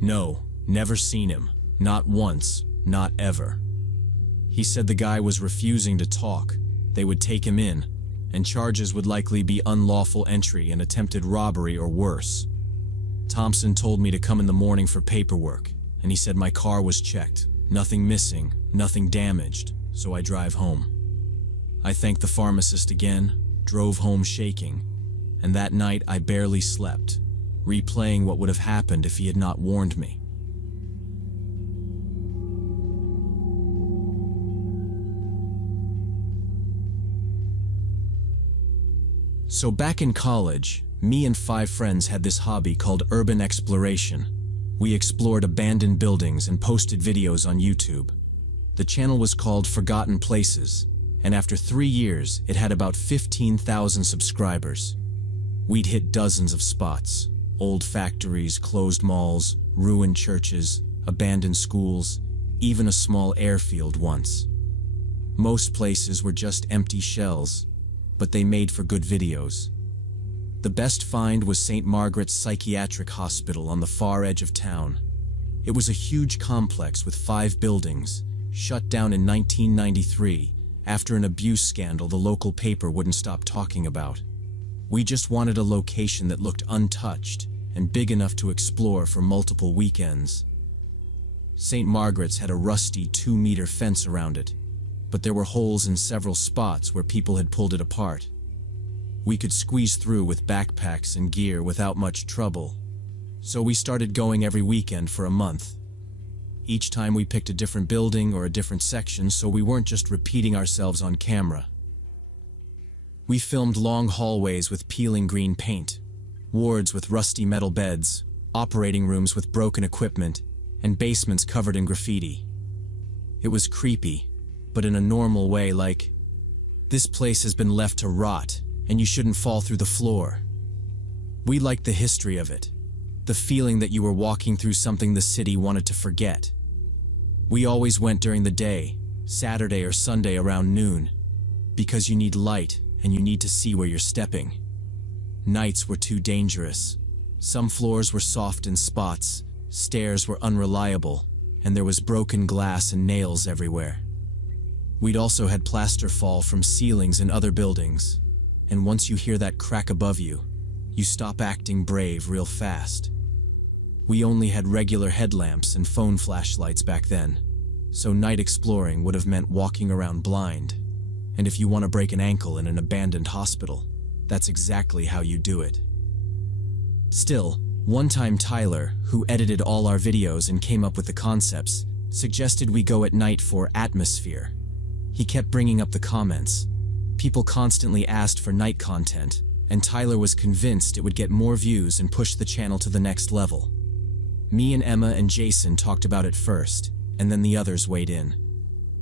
"No, never seen him, not once, not ever." He said the guy was refusing to talk, they would take him in, and charges would likely be unlawful entry and attempted robbery or worse. Thompson told me to come in the morning for paperwork, and he said my car was checked, nothing missing, nothing damaged, so I drive home. I thanked the pharmacist again, drove home shaking, and that night I barely slept, replaying what would have happened if he had not warned me. So back in college, me and 5 friends had this hobby called urban exploration. We explored abandoned buildings and posted videos on YouTube. The channel was called Forgotten Places, and after 3 years, it had about 15,000 subscribers. We'd hit dozens of spots: old factories, closed malls, ruined churches, abandoned schools, even a small airfield once. Most places were just empty shells, but they made for good videos. The best find was St. Margaret's Psychiatric Hospital on the far edge of town. It was a huge complex with 5 buildings, shut down in 1993 after an abuse scandal the local paper wouldn't stop talking about. We just wanted a location that looked untouched and big enough to explore for multiple weekends. St. Margaret's had a rusty 2-meter fence around it, but there were holes in several spots where people had pulled it apart. We could squeeze through with backpacks and gear without much trouble, so we started going every weekend for a month. Each time we picked a different building or a different section, so we weren't just repeating ourselves on camera. We filmed long hallways with peeling green paint, wards with rusty metal beds, operating rooms with broken equipment, and basements covered in graffiti. It was creepy, but in a normal way, like, this place has been left to rot, and you shouldn't fall through the floor. We liked the history of it, the feeling that you were walking through something the city wanted to forget. We always went during the day, Saturday or Sunday around noon, because you need light and you need to see where you're stepping. Nights were too dangerous. Some floors were soft in spots, stairs were unreliable, and there was broken glass and nails everywhere. We'd also had plaster fall from ceilings in other buildings, and once you hear that crack above you, you stop acting brave real fast. We only had regular headlamps and phone flashlights back then, so night exploring would have meant walking around blind. And if you want to break an ankle in an abandoned hospital, that's exactly how you do it. Still, one time Tyler, who edited all our videos and came up with the concepts, suggested we go at night for atmosphere. He kept bringing up the comments. People constantly asked for night content, and Tyler was convinced it would get more views and push the channel to the next level. Me and Emma and Jason talked about it first, and then the others weighed in.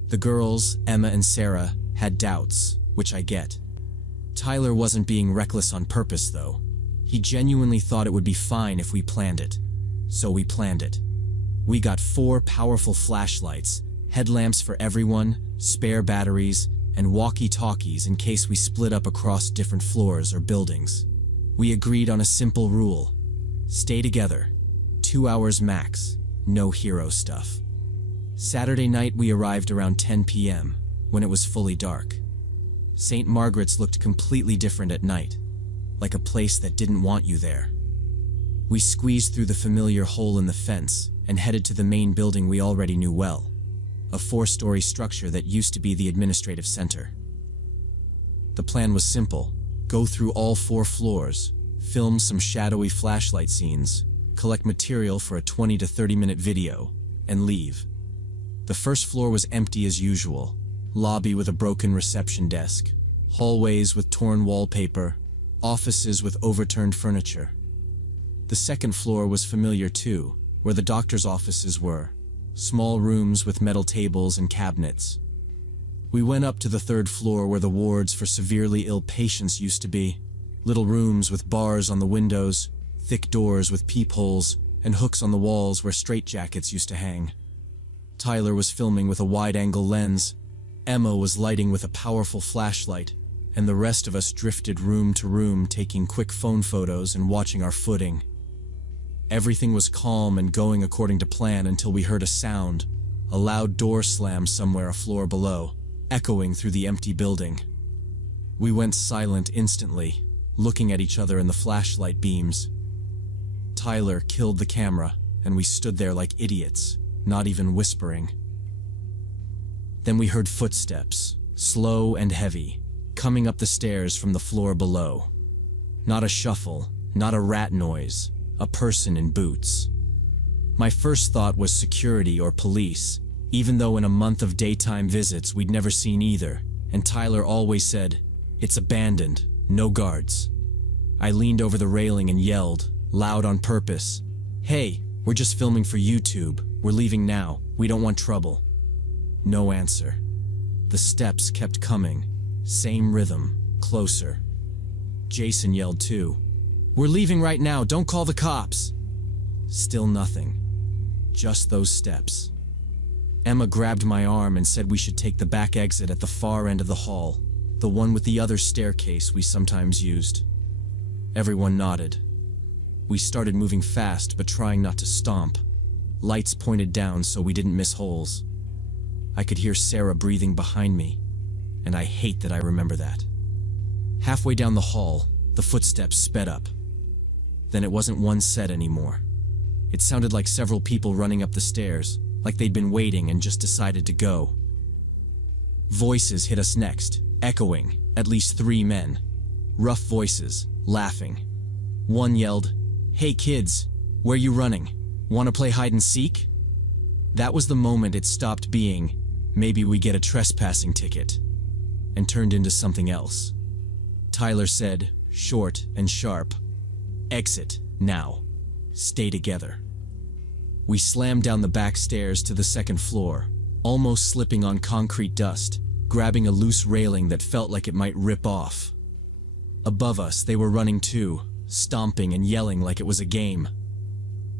The girls, Emma and Sarah, had doubts, which I get. Tyler wasn't being reckless on purpose, though. He genuinely thought it would be fine if we planned it. So we planned it. We got 4 powerful flashlights, headlamps for everyone, spare batteries, and walkie-talkies in case we split up across different floors or buildings. We agreed on a simple rule: stay together, 2 hours max, No hero stuff. Saturday night we arrived around 10 p.m., when it was fully dark. St. Margaret's looked completely different at night, like a place that didn't want you there. We squeezed through the familiar hole in the fence and headed to the main building we already knew well, a 4-story structure that used to be the administrative center. The plan was simple: go through all 4 floors, film some shadowy flashlight scenes, collect material for a 20 to 30-minute video, and leave. The first floor was empty as usual: lobby with a broken reception desk, hallways with torn wallpaper, offices with overturned furniture. The second floor was familiar too, where the doctor's offices were, small rooms with metal tables and cabinets. We went up to the 3rd floor where the wards for severely ill patients used to be, little rooms with bars on the windows, thick doors with peepholes, and hooks on the walls where straitjackets used to hang. Tyler was filming with a wide-angle lens, Emma was lighting with a powerful flashlight, and the rest of us drifted room to room taking quick phone photos and watching our footing. Everything was calm and going according to plan until we heard a sound, a loud door slam somewhere a floor below, echoing through the empty building. We went silent instantly, looking at each other in the flashlight beams. Tyler killed the camera, and we stood there like idiots, not even whispering. Then we heard footsteps, slow and heavy, coming up the stairs from the floor below. Not a shuffle, not a rat noise, a person in boots. My first thought was security or police, even though in a month of daytime visits we'd never seen either, and Tyler always said, "It's abandoned, no guards." I leaned over the railing and yelled, loud on purpose, "Hey, we're just filming for YouTube, we're leaving now, we don't want trouble." No answer. The steps kept coming, same rhythm, closer. Jason yelled too, "We're leaving right now, don't call the cops." Still nothing. Just those steps. Emma grabbed my arm and said we should take the back exit at the far end of the hall, the one with the other staircase we sometimes used. Everyone nodded. We started moving fast but trying not to stomp. Lights pointed down so we didn't miss holes. I could hear Sarah breathing behind me, and I hate that I remember that. Halfway down the hall, the footsteps sped up. Then it wasn't one set anymore. It sounded like several people running up the stairs, like they'd been waiting and just decided to go. Voices hit us next, echoing, at least 3 men. Rough voices, laughing. One yelled, "Hey kids, where you running? Want to play hide and seek?" That was the moment it stopped being, "Maybe we get a trespassing ticket," and turned into something else. Tyler said, short and sharp, "Exit, now. Stay together." We slammed down the back stairs to the 2nd floor, almost slipping on concrete dust, grabbing a loose railing that felt like it might rip off. Above us, they were running too, stomping and yelling like it was a game.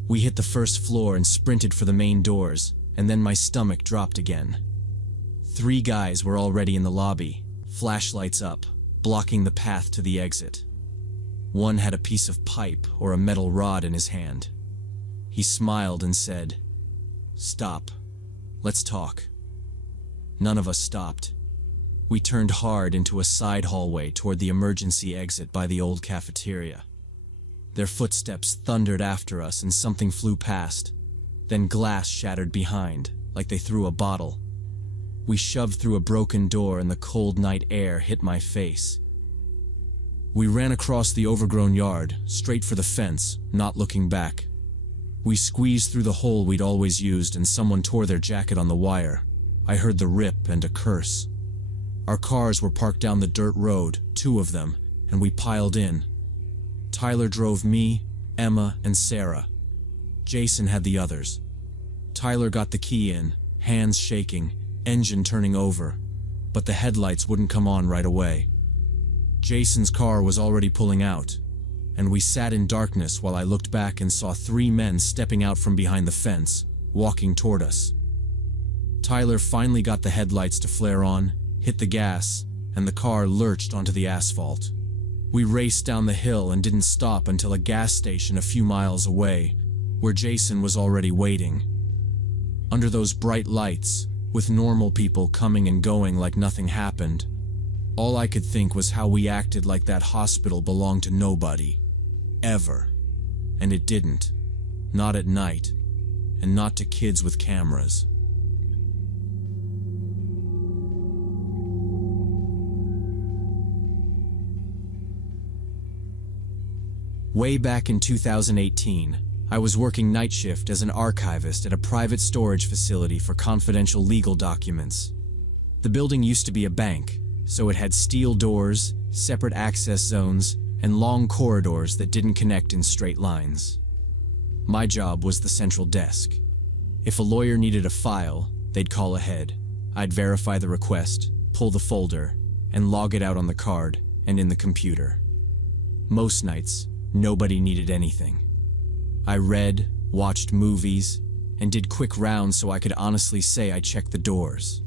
We hit the 1st floor and sprinted for the main doors, and then my stomach dropped again. 3 guys were already in the lobby, flashlights up, blocking the path to the exit. One had a piece of pipe or a metal rod in his hand. He smiled and said, "Stop. Let's talk." None of us stopped. We turned hard into a side hallway toward the emergency exit by the old cafeteria. Their footsteps thundered after us and something flew past. Then glass shattered behind, like they threw a bottle. We shoved through a broken door and the cold night air hit my face. We ran across the overgrown yard, straight for the fence, not looking back. We squeezed through the hole we'd always used and someone tore their jacket on the wire. I heard the rip and a curse. Our cars were parked down the dirt road, 2 of them, and we piled in. Tyler drove me, Emma, and Sarah. Jason had the others. Tyler got the key in, hands shaking, engine turning over, but the headlights wouldn't come on right away. Jason's car was already pulling out, and we sat in darkness while I looked back and saw 3 men stepping out from behind the fence, walking toward us. Tyler finally got the headlights to flare on, hit the gas, and the car lurched onto the asphalt. We raced down the hill and didn't stop until a gas station a few miles away, where Jason was already waiting, Under those bright lights, with normal people coming and going like nothing happened, all I could think was how we acted like that hospital belonged to nobody. Ever. And it didn't. Not at night. And not to kids with cameras. Way back in 2018, I was working night shift as an archivist at a private storage facility for confidential legal documents. The building used to be a bank, so it had steel doors, separate access zones, and long corridors that didn't connect in straight lines. My job was the central desk. If a lawyer needed a file, they'd call ahead. I'd verify the request, pull the folder, and log it out on the card and in the computer. Most nights, nobody needed anything. I read, watched movies, and did quick rounds so I could honestly say I checked the doors.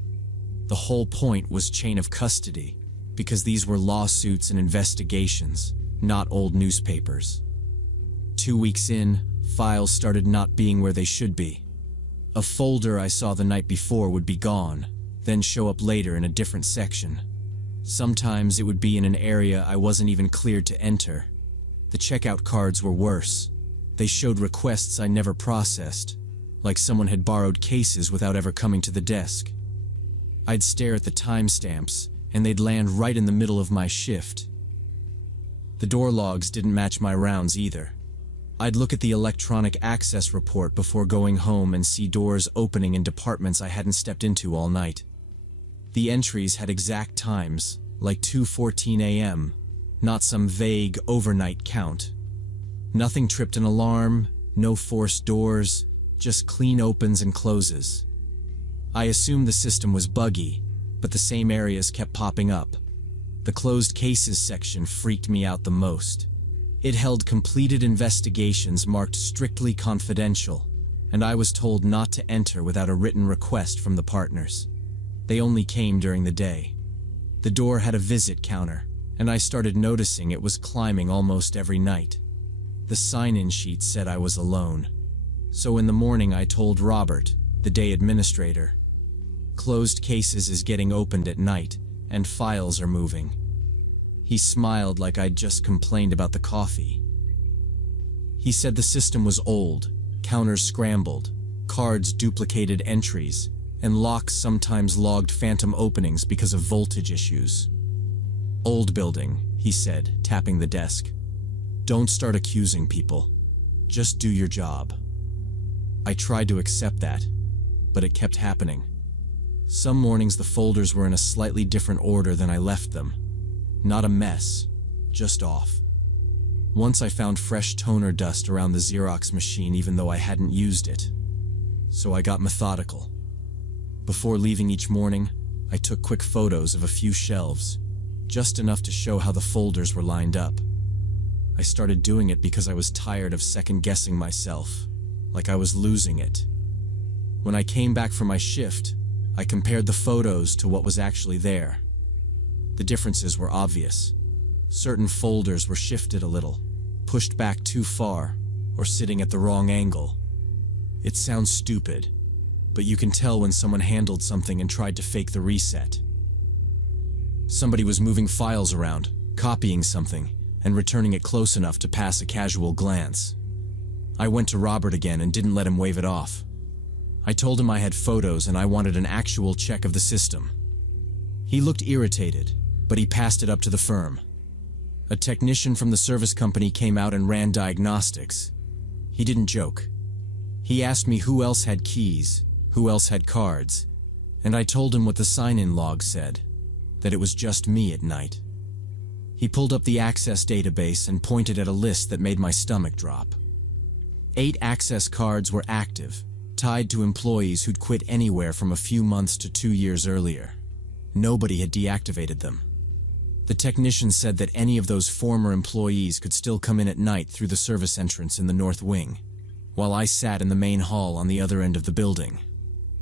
The whole point was chain of custody, because these were lawsuits and investigations, not old newspapers. 2 weeks in, files started not being where they should be. A folder I saw the night before would be gone, then show up later in a different section. Sometimes it would be in an area I wasn't even cleared to enter. The checkout cards were worse. They showed requests I never processed, like someone had borrowed cases without ever coming to the desk. I'd stare at the timestamps, and they'd land right in the middle of my shift. The door logs didn't match my rounds either. I'd look at the electronic access report before going home and see doors opening in departments I hadn't stepped into all night. The entries had exact times, like 2:14 a.m., not some vague overnight count. Nothing tripped an alarm, no forced doors, just clean opens and closes. I assumed the system was buggy, but the same areas kept popping up. The closed cases section freaked me out the most. It held completed investigations marked strictly confidential, and I was told not to enter without a written request from the partners. They only came during the day. The door had a visit counter, and I started noticing it was climbing almost every night. The sign-in sheet said I was alone. So in the morning I told Robert, the day administrator, "Closed cases is getting opened at night, and files are moving." He smiled like I'd just complained about the coffee. He said the system was old, counters scrambled, cards duplicated entries, and locks sometimes logged phantom openings because of voltage issues. "Old building," he said, tapping the desk. "Don't start accusing people. Just do your job." I tried to accept that, but it kept happening. Some mornings the folders were in a slightly different order than I left them. Not a mess, just off. Once I found fresh toner dust around the Xerox machine even though I hadn't used it. So I got methodical. Before leaving each morning, I took quick photos of a few shelves, just enough to show how the folders were lined up. I started doing it because I was tired of second-guessing myself, like I was losing it. When I came back from my shift, I compared the photos to what was actually there. The differences were obvious. Certain folders were shifted a little, pushed back too far, or sitting at the wrong angle. It sounds stupid, but you can tell when someone handled something and tried to fake the reset. Somebody was moving files around, copying something, and returning it close enough to pass a casual glance. I went to Robert again and didn't let him wave it off. I told him I had photos and I wanted an actual check of the system. He looked irritated, but he passed it up to the firm. A technician from the service company came out and ran diagnostics. He didn't joke. He asked me who else had keys, who else had cards, and I told him what the sign-in log said, that it was just me at night. He pulled up the access database and pointed at a list that made my stomach drop. 8 access cards were active, tied to employees who'd quit anywhere from a few months to 2 years earlier. Nobody had deactivated them. The technician said that any of those former employees could still come in at night through the service entrance in the north wing, while I sat in the main hall on the other end of the building.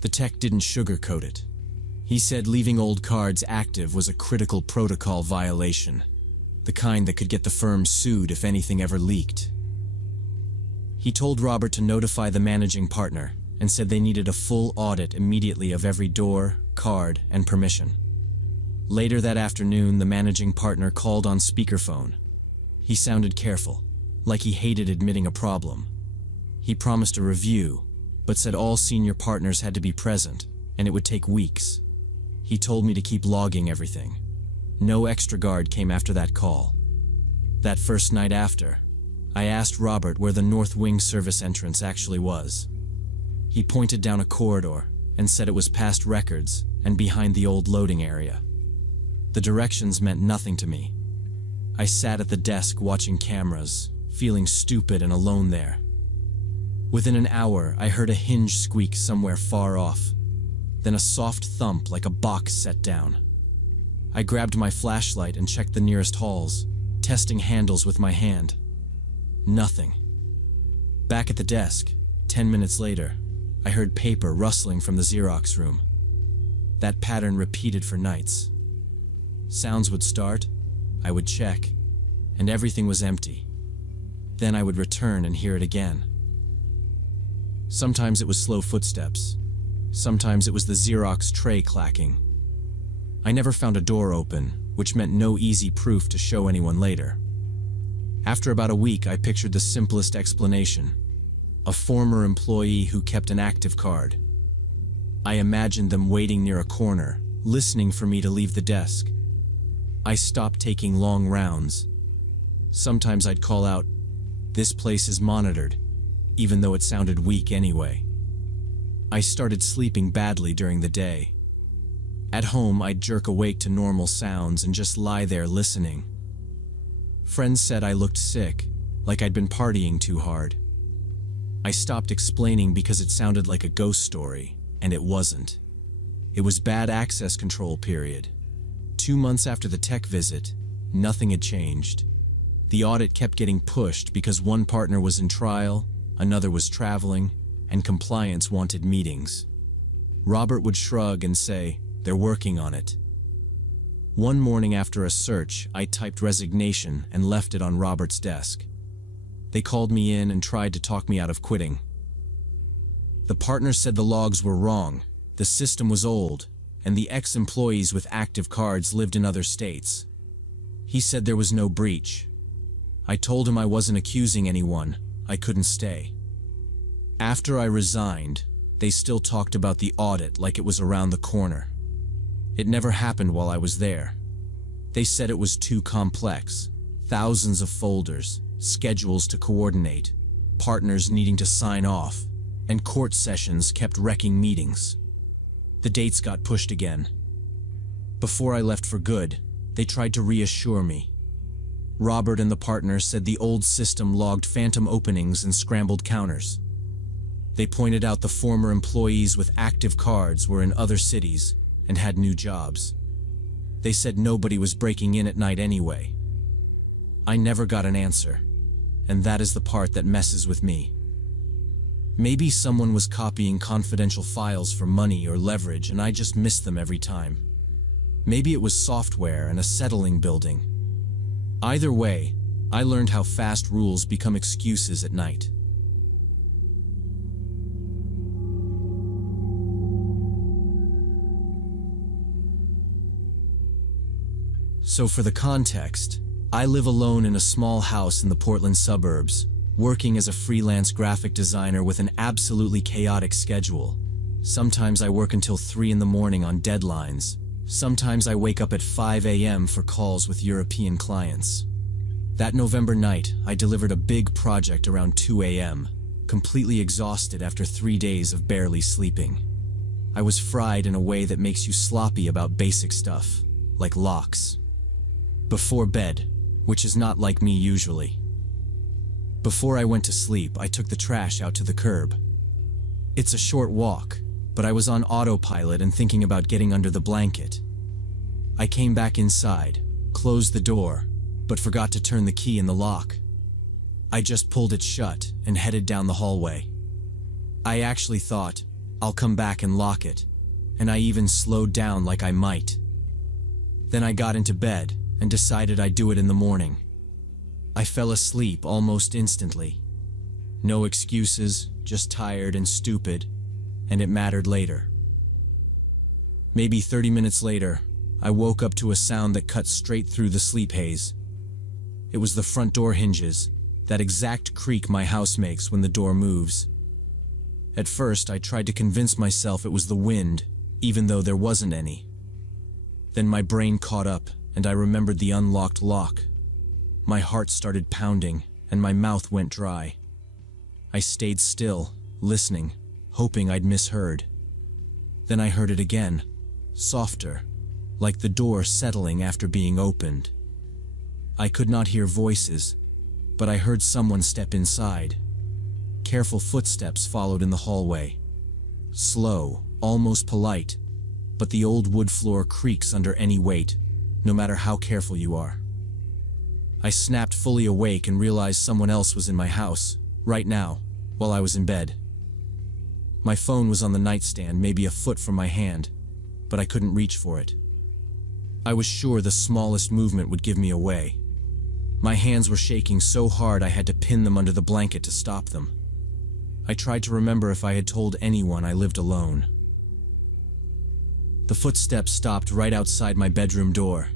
The tech didn't sugarcoat it. He said leaving old cards active was a critical protocol violation, the kind that could get the firm sued if anything ever leaked. He told Robert to notify the managing partner, and said they needed a full audit immediately of every door, card, and permission. Later that afternoon, the managing partner called on speakerphone. He sounded careful, like he hated admitting a problem. He promised a review, but said all senior partners had to be present, and it would take weeks. He told me to keep logging everything. No extra guard came after that call. That first night after, I asked Robert where the North Wing service entrance actually was. He pointed down a corridor and said it was past records and behind the old loading area. The directions meant nothing to me. I sat at the desk watching cameras, feeling stupid and alone there. Within an hour, I heard a hinge squeak somewhere far off, then a soft thump like a box set down. I grabbed my flashlight and checked the nearest halls, testing handles with my hand. Nothing. Back at the desk, 10 minutes later, I heard paper rustling from the Xerox room. That pattern repeated for nights. Sounds would start, I would check, and everything was empty. Then I would return and hear it again. Sometimes it was slow footsteps. Sometimes it was the Xerox tray clacking. I never found a door open, which meant no easy proof to show anyone later. After about a week, I pictured the simplest explanation: a former employee who kept an active card. I imagined them waiting near a corner, listening for me to leave the desk. I stopped taking long rounds. Sometimes I'd call out, "This place is monitored," even though it sounded weak anyway. I started sleeping badly during the day. At home, I'd jerk awake to normal sounds and just lie there listening. Friends said I looked sick, like I'd been partying too hard. I stopped explaining because it sounded like a ghost story, and it wasn't. It was bad access control period. 2 months after the tech visit, nothing had changed. The audit kept getting pushed because one partner was in trial, another was traveling, and compliance wanted meetings. Robert would shrug and say, "They're working on it." One morning after a search, I typed resignation and left it on Robert's desk. They called me in and tried to talk me out of quitting. The partner said the logs were wrong, the system was old, and the ex-employees with active cards lived in other states. He said there was no breach. I told him I wasn't accusing anyone, I couldn't stay. After I resigned, they still talked about the audit like it was around the corner. It never happened while I was there. They said it was too complex, thousands of folders, schedules to coordinate, partners needing to sign off, and court sessions kept wrecking meetings. The dates got pushed again. Before I left for good, they tried to reassure me. Robert and the partner said the old system logged phantom openings and scrambled counters. They pointed out the former employees with active cards were in other cities and had new jobs. They said nobody was breaking in at night anyway. I never got an answer, and that is the part that messes with me. Maybe someone was copying confidential files for money or leverage and I just missed them every time. Maybe it was software and a settling building. Either way, I learned how fast rules become excuses at night. So for the context, I live alone in a small house in the Portland suburbs, working as a freelance graphic designer with an absolutely chaotic schedule. Sometimes I work until 3 in the morning on deadlines. Sometimes I wake up at 5 a.m. for calls with European clients. That November night, I delivered a big project around 2 a.m., completely exhausted after 3 days of barely sleeping. I was fried in a way that makes you sloppy about basic stuff, like locks. Before bed, which is not like me usually. Before I went to sleep, I took the trash out to the curb. It's a short walk, but I was on autopilot and thinking about getting under the blanket. I came back inside, closed the door, but forgot to turn the key in the lock. I just pulled it shut and headed down the hallway. I actually thought, I'll come back and lock it, and I even slowed down like I might. Then I got into bed and decided I'd do it in the morning. I fell asleep almost instantly. No excuses, just tired and stupid, and it mattered later. Maybe 30 minutes later, I woke up to a sound that cut straight through the sleep haze. It was the front door hinges, that exact creak my house makes when the door moves. At first, I tried to convince myself it was the wind, even though there wasn't any. Then my brain caught up, and I remembered the unlocked lock. My heart started pounding, and my mouth went dry. I stayed still, listening, hoping I'd misheard. Then I heard it again, softer, like the door settling after being opened. I could not hear voices, but I heard someone step inside. Careful footsteps followed in the hallway. Slow, almost polite, but the old wood floor creaks under any weight, no matter how careful you are. I snapped fully awake and realized someone else was in my house, right now, while I was in bed. My phone was on the nightstand, maybe a foot from my hand, but I couldn't reach for it. I was sure the smallest movement would give me away. My hands were shaking so hard I had to pin them under the blanket to stop them. I tried to remember if I had told anyone I lived alone. The footsteps stopped right outside my bedroom door.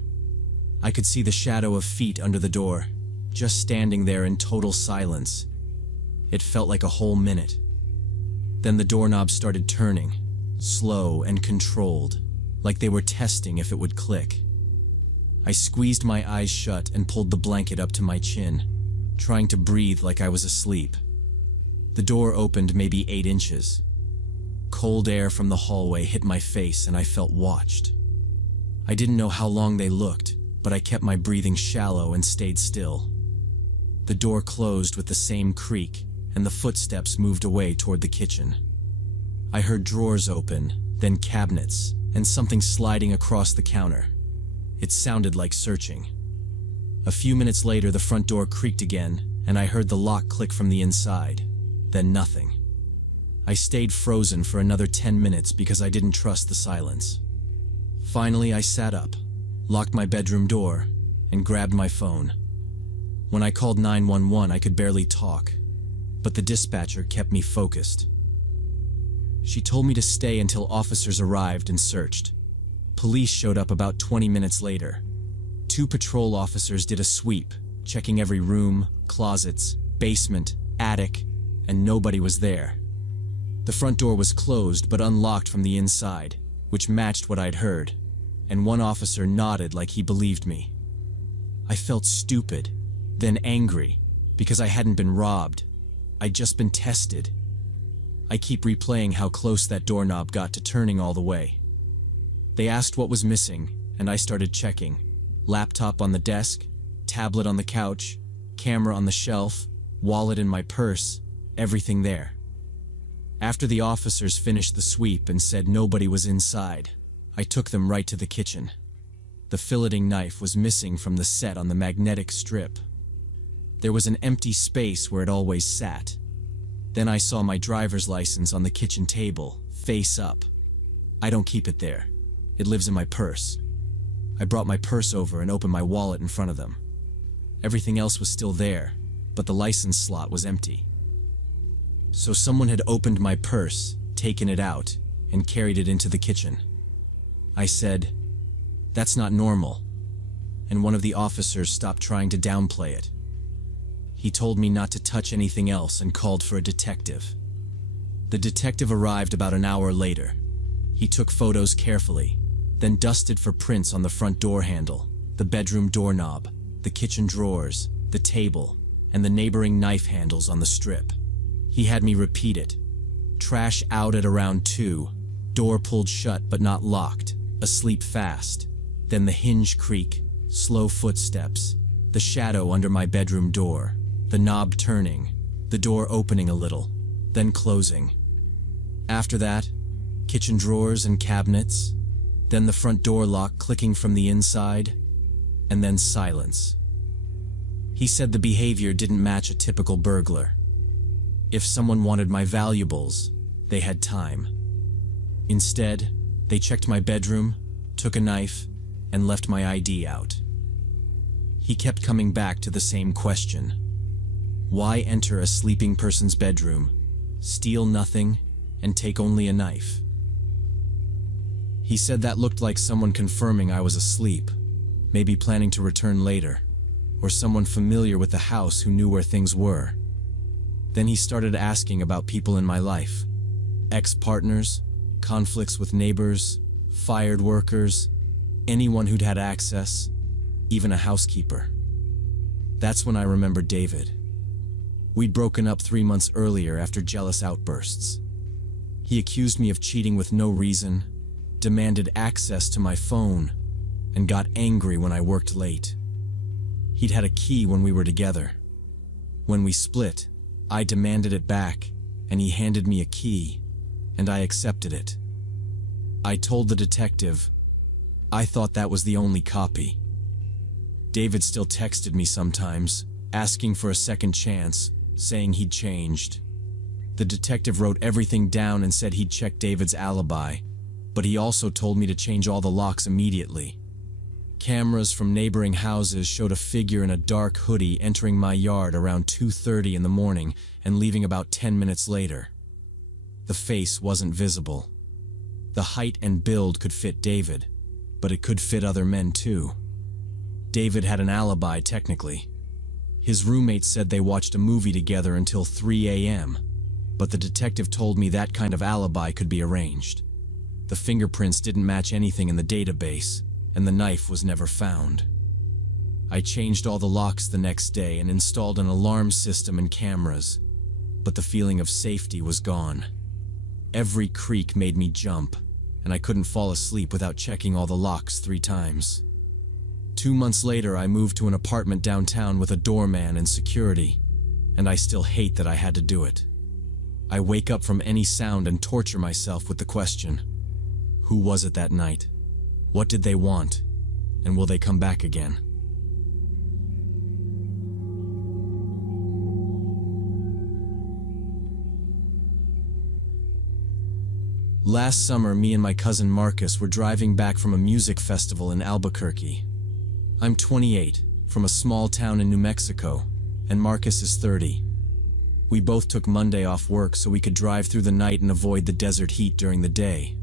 I could see the shadow of feet under the door, just standing there in total silence. It felt like a whole minute. Then the doorknob started turning, slow and controlled, like they were testing if it would click. I squeezed my eyes shut and pulled the blanket up to my chin, trying to breathe like I was asleep. The door opened maybe 8 inches. Cold air from the hallway hit my face and I felt watched. I didn't know how long they looked, but I kept my breathing shallow and stayed still. The door closed with the same creak, and the footsteps moved away toward the kitchen. I heard drawers open, then cabinets, and something sliding across the counter. It sounded like searching. A few minutes later, the front door creaked again, and I heard the lock click from the inside. Then nothing. I stayed frozen for another 10 minutes because I didn't trust the silence. Finally, I sat up, locked my bedroom door, and grabbed my phone. When I called 911, I could barely talk, but the dispatcher kept me focused. She told me to stay until officers arrived and searched. Police showed up about 20 minutes later. 2 patrol officers did a sweep, checking every room, closets, basement, attic, and nobody was there. The front door was closed but unlocked from the inside, which matched what I'd heard, and one officer nodded like he believed me. I felt stupid, then angry, because I hadn't been robbed. I'd just been tested. I keep replaying how close that doorknob got to turning all the way. They asked what was missing, and I started checking. Laptop on the desk, tablet on the couch, camera on the shelf, wallet in my purse, everything there. After the officers finished the sweep and said nobody was inside, I took them right to the kitchen. The filleting knife was missing from the set on the magnetic strip. There was an empty space where it always sat. Then I saw my driver's license on the kitchen table, face up. I don't keep it there. It lives in my purse. I brought my purse over and opened my wallet in front of them. Everything else was still there, but the license slot was empty. So someone had opened my purse, taken it out, and carried it into the kitchen. I said, "That's not normal," and one of the officers stopped trying to downplay it. He told me not to touch anything else and called for a detective. The detective arrived about an hour later. He took photos carefully, then dusted for prints on the front door handle, the bedroom doorknob, the kitchen drawers, the table, and the neighboring knife handles on the strip. He had me repeat it. Trash out at around 2, door pulled shut but not locked, asleep fast. Then the hinge creak, slow footsteps, the shadow under my bedroom door, the knob turning, the door opening a little, then closing. After that, kitchen drawers and cabinets, then the front door lock clicking from the inside, and then silence. He said the behavior didn't match a typical burglar. If someone wanted my valuables, they had time. Instead, they checked my bedroom, took a knife, and left my ID out. He kept coming back to the same question. Why enter a sleeping person's bedroom, steal nothing, and take only a knife. He said that looked like someone confirming I was asleep, maybe planning to return later, or someone familiar with the house who knew where things were. Then he started asking about people in my life: ex-partners, conflicts with neighbors, fired workers, anyone who'd had access, even a housekeeper. That's when I remembered David. We'd broken up 3 months earlier after jealous outbursts. He accused me of cheating with no reason, demanded access to my phone, and got angry when I worked late. He'd had a key when we were together. When we split, I demanded it back, and he handed me a key, and I accepted it. I told the detective I thought that was the only copy. David still texted me sometimes, asking for a second chance, saying he'd changed. The detective wrote everything down and said he'd check David's alibi, but he also told me to change all the locks immediately. Cameras from neighboring houses showed a figure in a dark hoodie entering my yard around 2:30 in the morning and leaving about 10 minutes later. The face wasn't visible. The height and build could fit David, but it could fit other men too. David had an alibi technically. His roommate said they watched a movie together until 3 a.m., but the detective told me that kind of alibi could be arranged. The fingerprints didn't match anything in the database, and the knife was never found. I changed all the locks the next day and installed an alarm system and cameras, but the feeling of safety was gone. Every creak made me jump, and I couldn't fall asleep without checking all the locks 3 times. 2 months later, I moved to an apartment downtown with a doorman and security, and I still hate that I had to do it. I wake up from any sound and torture myself with the question: who was it that night? What did they want? And will they come back again? Last summer, me and my cousin Marcus were driving back from a music festival in Albuquerque. I'm 28, from a small town in New Mexico, and Marcus is 30. We both took Monday off work so we could drive through the night and avoid the desert heat during the day.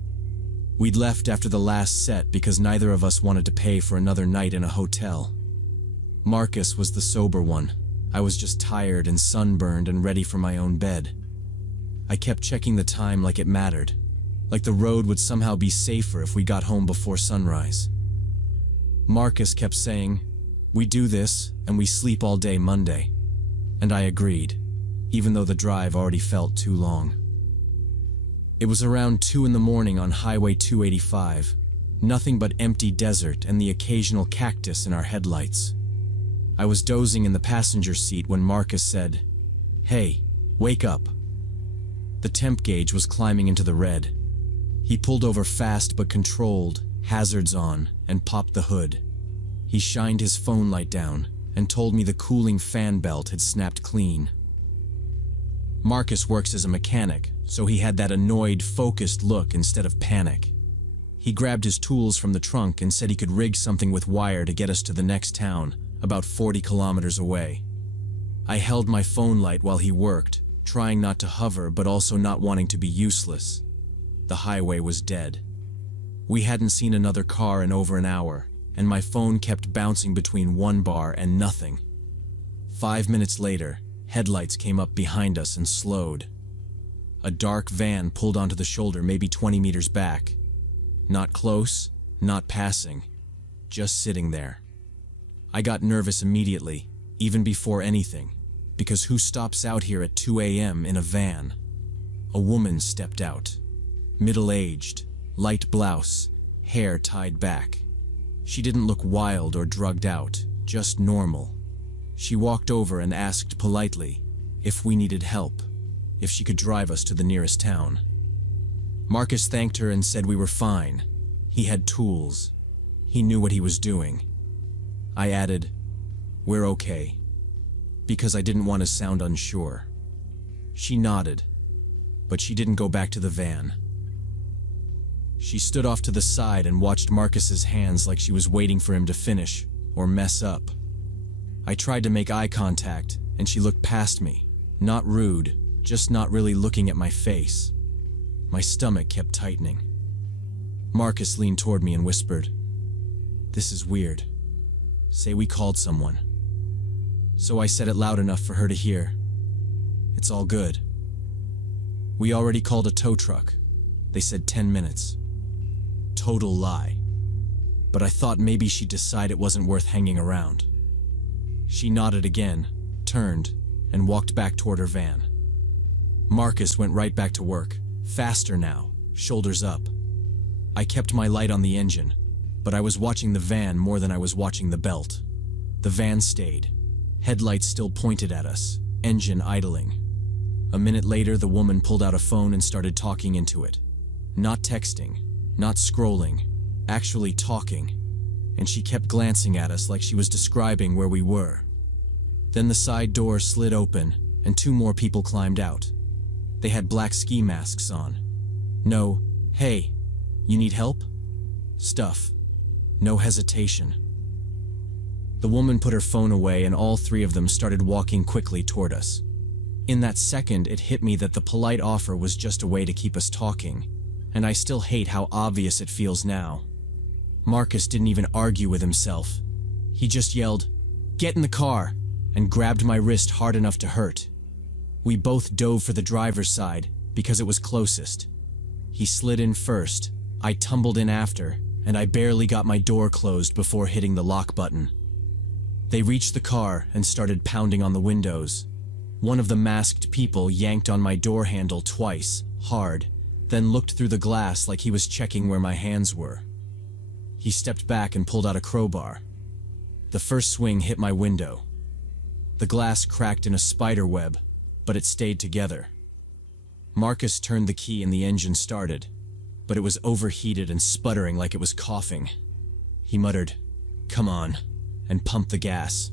We'd left after the last set because neither of us wanted to pay for another night in a hotel. Marcus was the sober one. I was just tired and sunburned and ready for my own bed. I kept checking the time like it mattered, like the road would somehow be safer if we got home before sunrise. Marcus kept saying, "We do this, and we sleep all day Monday." And I agreed, even though the drive already felt too long. It was around 2 in the morning on Highway 285, nothing but empty desert and the occasional cactus in our headlights. I was dozing in the passenger seat when Marcus said, "Hey, wake up." The temp gauge was climbing into the red. He pulled over fast but controlled, hazards on, and popped the hood. He shined his phone light down and told me the cooling fan belt had snapped clean. Marcus works as a mechanic, so he had that annoyed, focused look instead of panic. He grabbed his tools from the trunk and said he could rig something with wire to get us to the next town, about 40 kilometers away. I held my phone light while he worked, trying not to hover but also not wanting to be useless. The highway was dead. We hadn't seen another car in over an hour, and my phone kept bouncing between 1 bar and nothing. 5 minutes later, headlights came up behind us and slowed. A dark van pulled onto the shoulder maybe 20 meters back. Not close, not passing, just sitting there. I got nervous immediately, even before anything, because who stops out here at 2 a.m. in a van? A woman stepped out. Middle-aged, light blouse, hair tied back. She didn't look wild or drugged out, just normal. She walked over and asked politely if we needed help, if she could drive us to the nearest town. Marcus thanked her and said we were fine. He had tools. He knew what he was doing. I added, "We're okay," because I didn't want to sound unsure. She nodded, but she didn't go back to the van. She stood off to the side and watched Marcus's hands like she was waiting for him to finish or mess up. I tried to make eye contact, and she looked past me, not rude, just not really looking at my face. My stomach kept tightening. Marcus leaned toward me and whispered, "This is weird. Say we called someone." So I said it loud enough for her to hear. "It's all good. We already called a tow truck. They said 10 minutes. Total lie. But I thought maybe she'd decide it wasn't worth hanging around." She nodded again, turned, and walked back toward her van. Marcus went right back to work, faster now, shoulders up. I kept my light on the engine, but I was watching the van more than I was watching the belt. The van stayed, headlights still pointed at us, engine idling. A minute later, the woman pulled out a phone and started talking into it. Not texting, not scrolling, actually talking, and she kept glancing at us like she was describing where we were. Then the side door slid open, and 2 more people climbed out. They had black ski masks on. No, "Hey, you need help?" stuff. No hesitation. The woman put her phone away and all 3 of them started walking quickly toward us. In that second, it hit me that the polite offer was just a way to keep us talking, and I still hate how obvious it feels now. Marcus didn't even argue with himself. He just yelled, "Get in the car," and grabbed my wrist hard enough to hurt. We both dove for the driver's side because it was closest. He slid in first, I tumbled in after, and I barely got my door closed before hitting the lock button. They reached the car and started pounding on the windows. One of the masked people yanked on my door handle twice, hard, then looked through the glass like he was checking where my hands were. He stepped back and pulled out a crowbar. The first swing hit my window. The glass cracked in a spider web, but it stayed together. Marcus turned the key and the engine started, but it was overheated and sputtering like it was coughing. He muttered, "Come on," and pumped the gas.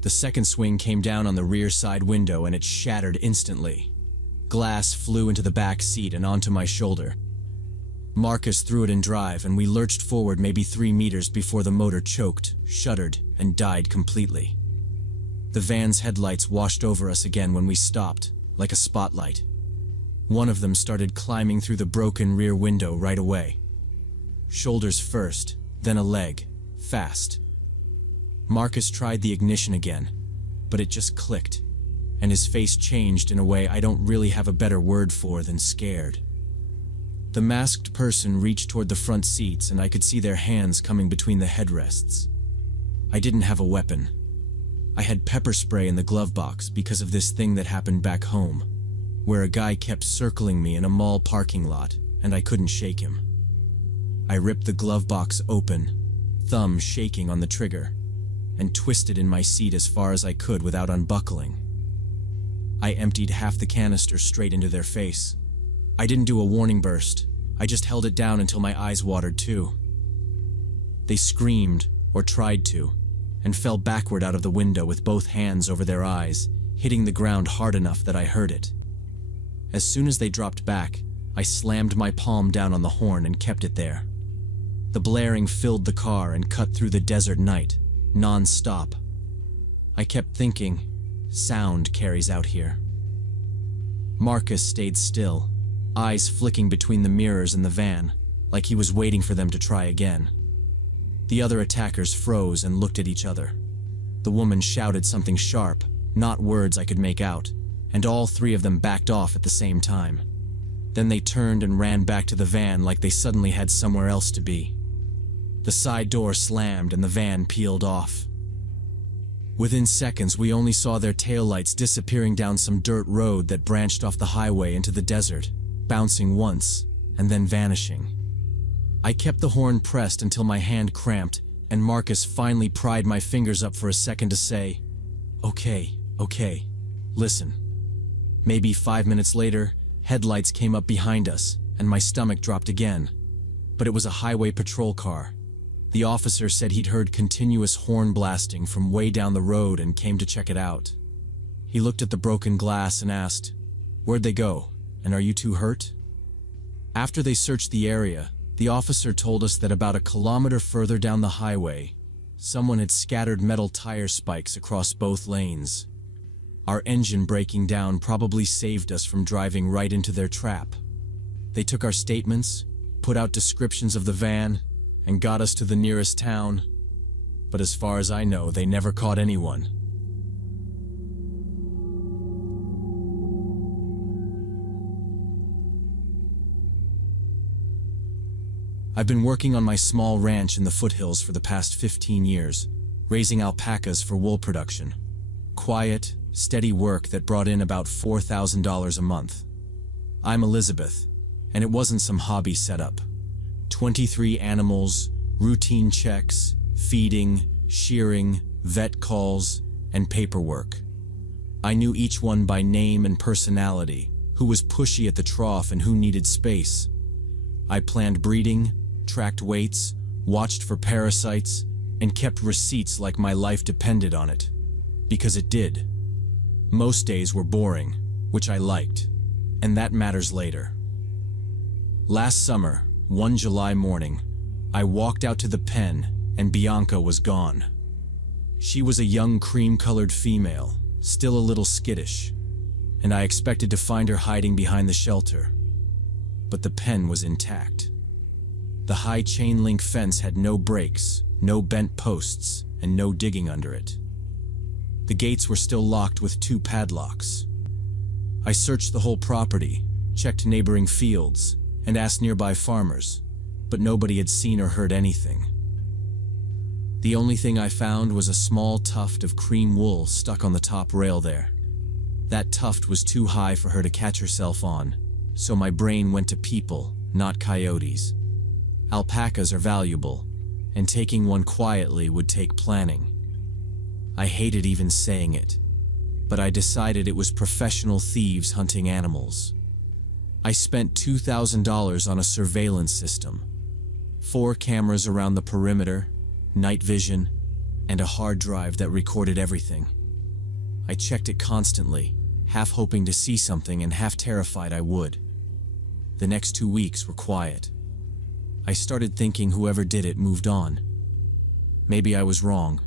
The second swing came down on the rear side window and it shattered instantly. Glass flew into the back seat and onto my shoulder. Marcus threw it in drive and we lurched forward maybe 3 meters before the motor choked, shuddered, and died completely. The van's headlights washed over us again when we stopped, like a spotlight. One of them started climbing through the broken rear window right away. Shoulders first, then a leg, fast. Marcus tried the ignition again, but it just clicked, and his face changed in a way I don't really have a better word for than scared. The masked person reached toward the front seats and I could see their hands coming between the headrests. I didn't have a weapon. I had pepper spray in the glove box because of this thing that happened back home, where a guy kept circling me in a mall parking lot and I couldn't shake him. I ripped the glove box open, thumb shaking on the trigger, and twisted in my seat as far as I could without unbuckling. I emptied half the canister straight into their face. I didn't do a warning burst, I just held it down until my eyes watered too. They screamed, or tried to, and fell backward out of the window with both hands over their eyes, hitting the ground hard enough that I heard it. As soon as they dropped back, I slammed my palm down on the horn and kept it there. The blaring filled the car and cut through the desert night, non-stop. I kept thinking, sound carries out here. Marcus stayed still, eyes flicking between the mirrors in the van, like he was waiting for them to try again. The other attackers froze and looked at each other. The woman shouted something sharp, not words I could make out, and all 3 of them backed off at the same time. Then they turned and ran back to the van like they suddenly had somewhere else to be. The side door slammed and the van peeled off. Within seconds, we only saw their taillights disappearing down some dirt road that branched off the highway into the desert, bouncing once and then vanishing. I kept the horn pressed until my hand cramped and Marcus finally pried my fingers up for a second to say, okay, listen." Maybe 5 minutes later, headlights came up behind us and my stomach dropped again, but it was a highway patrol car. The officer said he'd heard continuous horn blasting from way down the road and came to check it out. He looked at the broken glass and asked, "Where'd they go, and are you 2 hurt?" After they searched the area, the officer told us that about a kilometer further down the highway, someone had scattered metal tire spikes across both lanes. Our engine breaking down probably saved us from driving right into their trap. They took our statements, put out descriptions of the van, and got us to the nearest town. But as far as I know, they never caught anyone. I've been working on my small ranch in the foothills for the past 15 years, raising alpacas for wool production. Quiet, steady work that brought in about $4,000 a month. I'm Elizabeth, and it wasn't some hobby setup. 23 animals, routine checks, feeding, shearing, vet calls, and paperwork. I knew each one by name and personality, who was pushy at the trough and who needed space. I planned breeding, tracked weights, watched for parasites, and kept receipts like my life depended on it. Because it did. Most days were boring, which I liked, and that matters later. Last summer, one July morning, I walked out to the pen and Bianca was gone. She was a young cream-colored female, still a little skittish, and I expected to find her hiding behind the shelter. But the pen was intact. The high chain-link fence had no breaks, no bent posts, and no digging under it. The gates were still locked with 2 padlocks. I searched the whole property, checked neighboring fields, and asked nearby farmers, but nobody had seen or heard anything. The only thing I found was a small tuft of cream wool stuck on the top rail there. That tuft was too high for her to catch herself on, so my brain went to people, not coyotes. Alpacas are valuable, and taking one quietly would take planning. I hated even saying it, but I decided it was professional thieves hunting animals. I spent $2,000 on a surveillance system, 4 cameras around the perimeter, night vision, and a hard drive that recorded everything. I checked it constantly, half hoping to see something and half terrified I would. The next 2 weeks were quiet. I started thinking whoever did it moved on. Maybe I was wrong.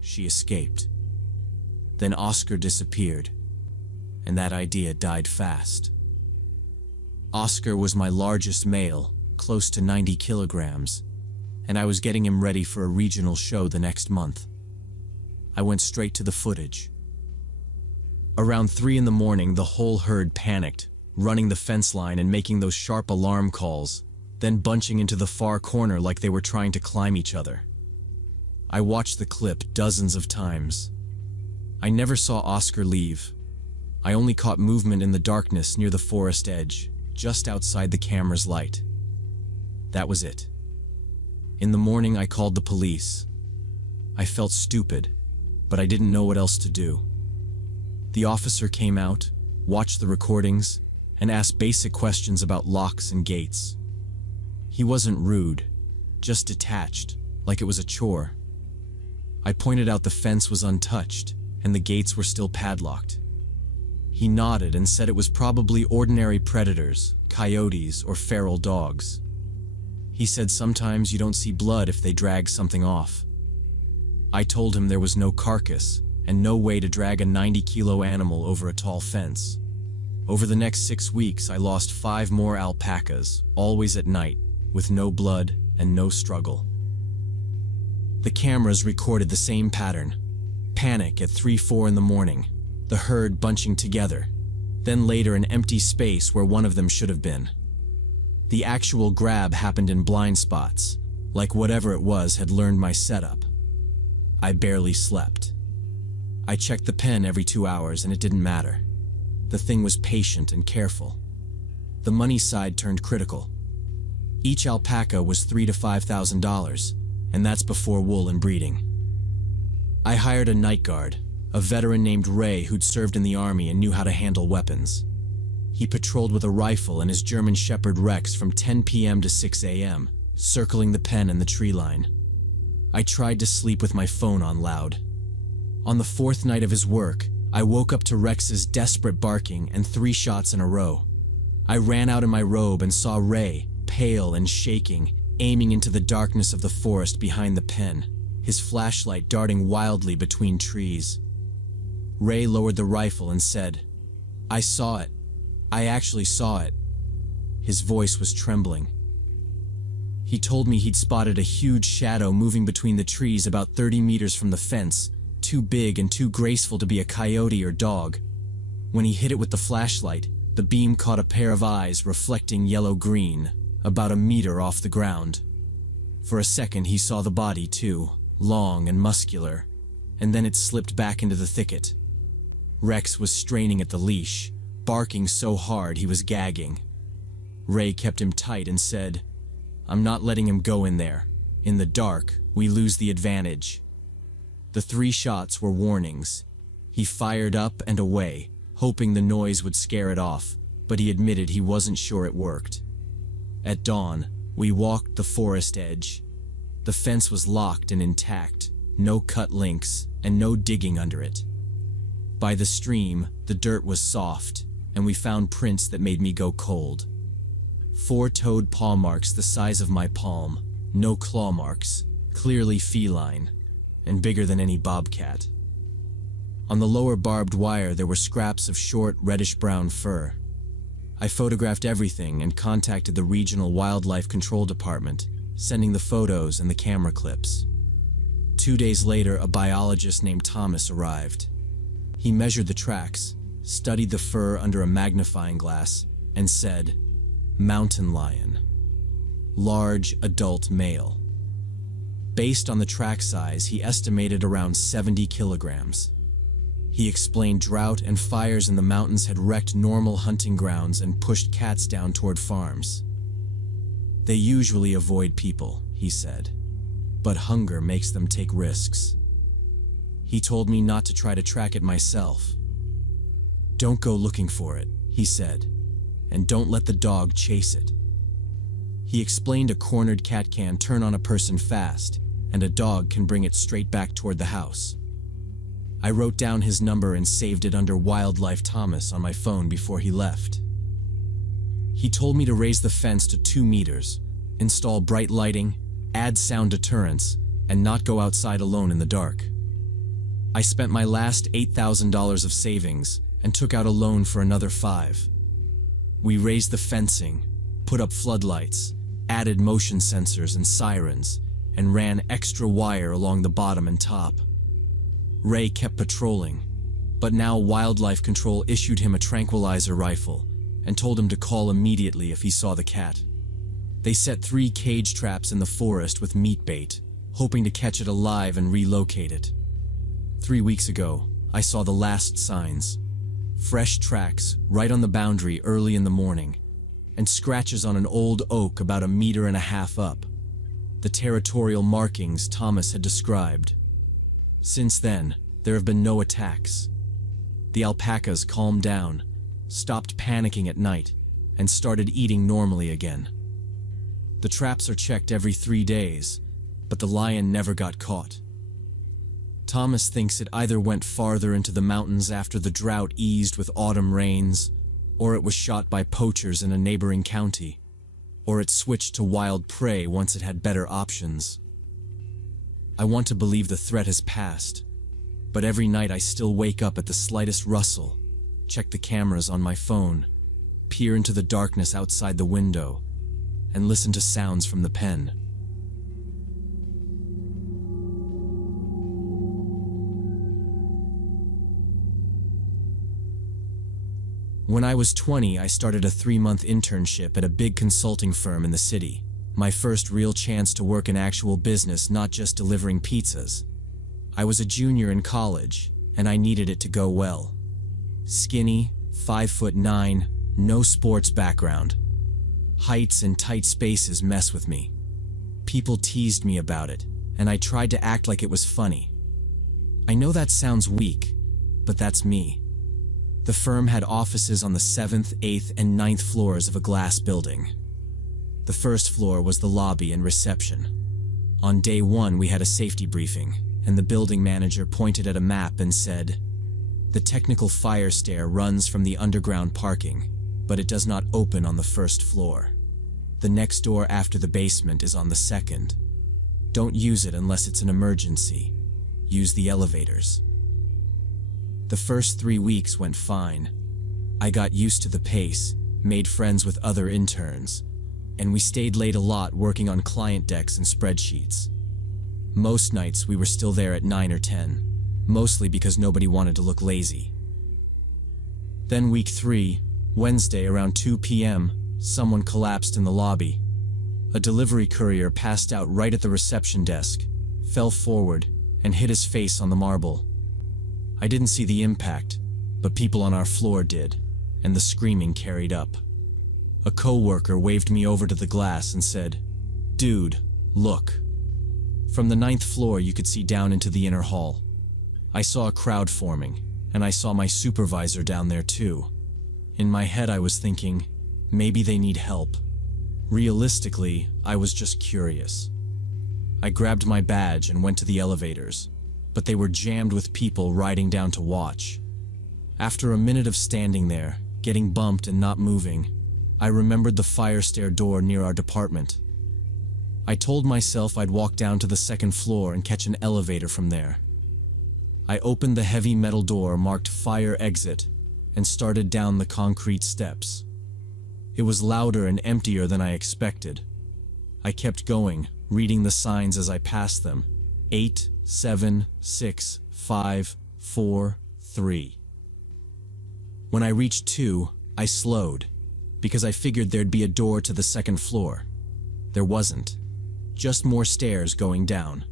She escaped. Then Oscar disappeared, and that idea died fast. Oscar was my largest male, close to 90 kilograms, and I was getting him ready for a regional show the next month. I went straight to the footage. Around 3 in the morning, the whole herd panicked, running the fence line and making those sharp alarm calls, then bunching into the far corner like they were trying to climb each other. I watched the clip dozens of times. I never saw Oscar leave. I only caught movement in the darkness near the forest edge, just outside the camera's light. That was it. In the morning, I called the police. I felt stupid, but I didn't know what else to do. The officer came out, watched the recordings, and asked basic questions about locks and gates. He wasn't rude, just detached, like it was a chore. I pointed out the fence was untouched, and the gates were still padlocked. He nodded and said it was probably ordinary predators, coyotes, or feral dogs. He said sometimes you don't see blood if they drag something off. I told him there was no carcass, and no way to drag a 90-kilo animal over a tall fence. Over the next 6 weeks, I lost 5 more alpacas, always at night, with no blood and no struggle. The cameras recorded the same pattern. Panic at 3-4 in the morning, the herd bunching together, then later an empty space where one of them should have been. The actual grab happened in blind spots, like whatever it was had learned my setup. I barely slept. I checked the pen every 2 hours and it didn't matter. The thing was patient and careful. The money side turned critical. Each alpaca was $3,000 to $5,000, and that's before wool and breeding. I hired a night guard, a veteran named Ray who'd served in the army and knew how to handle weapons. He patrolled with a rifle and his German Shepherd Rex from 10 p.m. to 6 a.m., circling the pen and the tree line. I tried to sleep with my phone on loud. On the 4th night of his work, I woke up to Rex's desperate barking and 3 shots in a row. I ran out in my robe and saw Ray, pale and shaking, aiming into the darkness of the forest behind the pen, his flashlight darting wildly between trees. Ray lowered the rifle and said, "I saw it. I actually saw it." His voice was trembling. He told me he'd spotted a huge shadow moving between the trees about 30 meters from the fence, too big and too graceful to be a coyote or dog. When he hit it with the flashlight, the beam caught a pair of eyes reflecting yellow-green, about a meter off the ground. For a second he saw the body too, long and muscular, and then it slipped back into the thicket. Rex was straining at the leash, barking so hard he was gagging. Ray kept him tight and said, "I'm not letting him go in there. In the dark, we lose the advantage." The 3 shots were warnings. He fired up and away, hoping the noise would scare it off, but he admitted he wasn't sure it worked. At dawn, we walked the forest edge. The fence was locked and intact, no cut links, and no digging under it. By the stream, the dirt was soft, and we found prints that made me go cold. 4-toed paw marks the size of my palm, no claw marks, clearly feline, and bigger than any bobcat. On the lower barbed wire there were scraps of short, reddish-brown fur. I photographed everything and contacted the regional wildlife control department, sending the photos and the camera clips. 2 days later, a biologist named Thomas arrived. He measured the tracks, studied the fur under a magnifying glass, and said, "Mountain lion. Large, adult male." Based on the track size, he estimated around 70 kilograms. He explained drought and fires in the mountains had wrecked normal hunting grounds and pushed cats down toward farms. "They usually avoid people," he said, "but hunger makes them take risks." He told me not to try to track it myself. "Don't go looking for it," he said, "and don't let the dog chase it." He explained a cornered cat can turn on a person fast, and a dog can bring it straight back toward the house. I wrote down his number and saved it under Wildlife Thomas on my phone before he left. He told me to raise the fence to 2 meters, install bright lighting, add sound deterrence, and not go outside alone in the dark. I spent my last $8,000 of savings and took out a loan for another 5. We raised the fencing, put up floodlights, added motion sensors and sirens, and ran extra wire along the bottom and top. Ray kept patrolling, but now Wildlife Control issued him a tranquilizer rifle and told him to call immediately if he saw the cat. They set 3 cage traps in the forest with meat bait, hoping to catch it alive and relocate it. 3 weeks ago, I saw the last signs. Fresh tracks right on the boundary early in the morning, and scratches on an old oak about 1.5 meters up. The territorial markings Thomas had described. Since then, there have been no attacks. The alpacas calmed down, stopped panicking at night, and started eating normally again. The traps are checked every 3 days, but the lion never got caught. Thomas thinks it either went farther into the mountains after the drought eased with autumn rains, or it was shot by poachers in a neighboring county, or it switched to wild prey once it had better options. I want to believe the threat has passed, but every night I still wake up at the slightest rustle, check the cameras on my phone, peer into the darkness outside the window, and listen to sounds from the pen. When I was 20, I started a 3-month internship at a big consulting firm in the city. My first real chance to work in actual business, not just delivering pizzas. I was a junior in college, and I needed it to go well. Skinny, 5'9", no sports background. Heights and tight spaces mess with me. People teased me about it, and I tried to act like it was funny. I know that sounds weak, but that's me. The firm had offices on the 7th, 8th, and 9th floors of a glass building. The first floor was the lobby and reception. On day 1, we had a safety briefing, and the building manager pointed at a map and said, "The technical fire stair runs from the underground parking, but it does not open on the first floor. The next door after the basement is on the 2nd. Don't use it unless it's an emergency. Use the elevators." The first 3 weeks went fine. I got used to the pace, made friends with other interns, and we stayed late a lot working on client decks and spreadsheets. Most nights we were still there at 9 or 10, mostly because nobody wanted to look lazy. Then week 3, Wednesday around 2 p.m., someone collapsed in the lobby. A delivery courier passed out right at the reception desk, fell forward, and hit his face on the marble. I didn't see the impact, but people on our floor did, and the screaming carried up. A coworker waved me over to the glass and said, "Dude, look." From the 9th floor you could see down into the inner hall. I saw a crowd forming, and I saw my supervisor down there too. In my head I was thinking, maybe they need help. Realistically, I was just curious. I grabbed my badge and went to the elevators, but they were jammed with people riding down to watch. After a minute of standing there, getting bumped and not moving, I remembered the fire stair door near our department. I told myself I'd walk down to the 2nd floor and catch an elevator from there. I opened the heavy metal door marked Fire Exit and started down the concrete steps. It was louder and emptier than I expected. I kept going, reading the signs as I passed them. 8, 7, 6, 5, 4, 3. When I reached 2, I slowed, because I figured there'd be a door to the 2nd floor. There wasn't. Just more stairs going down.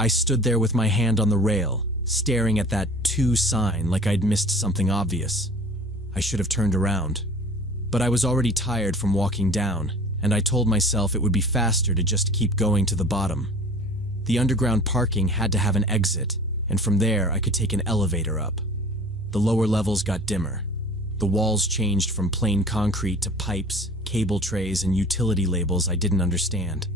I stood there with my hand on the rail, staring at that 2 sign like I'd missed something obvious. I should have turned around. But I was already tired from walking down, and I told myself it would be faster to just keep going to the bottom. The underground parking had to have an exit, and from there I could take an elevator up. The lower levels got dimmer. The walls changed from plain concrete to pipes, cable trays, and utility labels I didn't understand.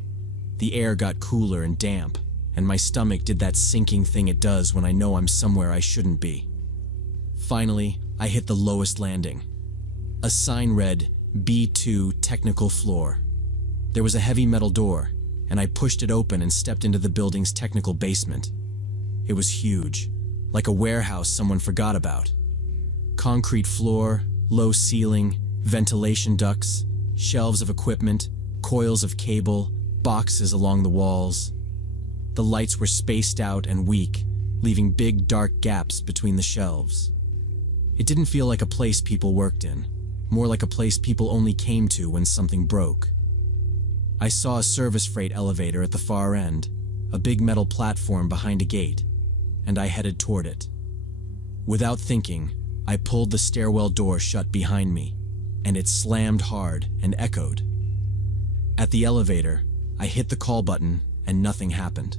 The air got cooler and damp, and my stomach did that sinking thing it does when I know I'm somewhere I shouldn't be. Finally, I hit the lowest landing. A sign read, B2 Technical Floor. There was a heavy metal door, and I pushed it open and stepped into the building's technical basement. It was huge, like a warehouse someone forgot about. Concrete floor, low ceiling, ventilation ducts, shelves of equipment, coils of cable, boxes along the walls. The lights were spaced out and weak, leaving big dark gaps between the shelves. It didn't feel like a place people worked in, more like a place people only came to when something broke. I saw a service freight elevator at the far end, a big metal platform behind a gate, and I headed toward it. Without thinking, I pulled the stairwell door shut behind me, and it slammed hard and echoed. At the elevator, I hit the call button and nothing happened.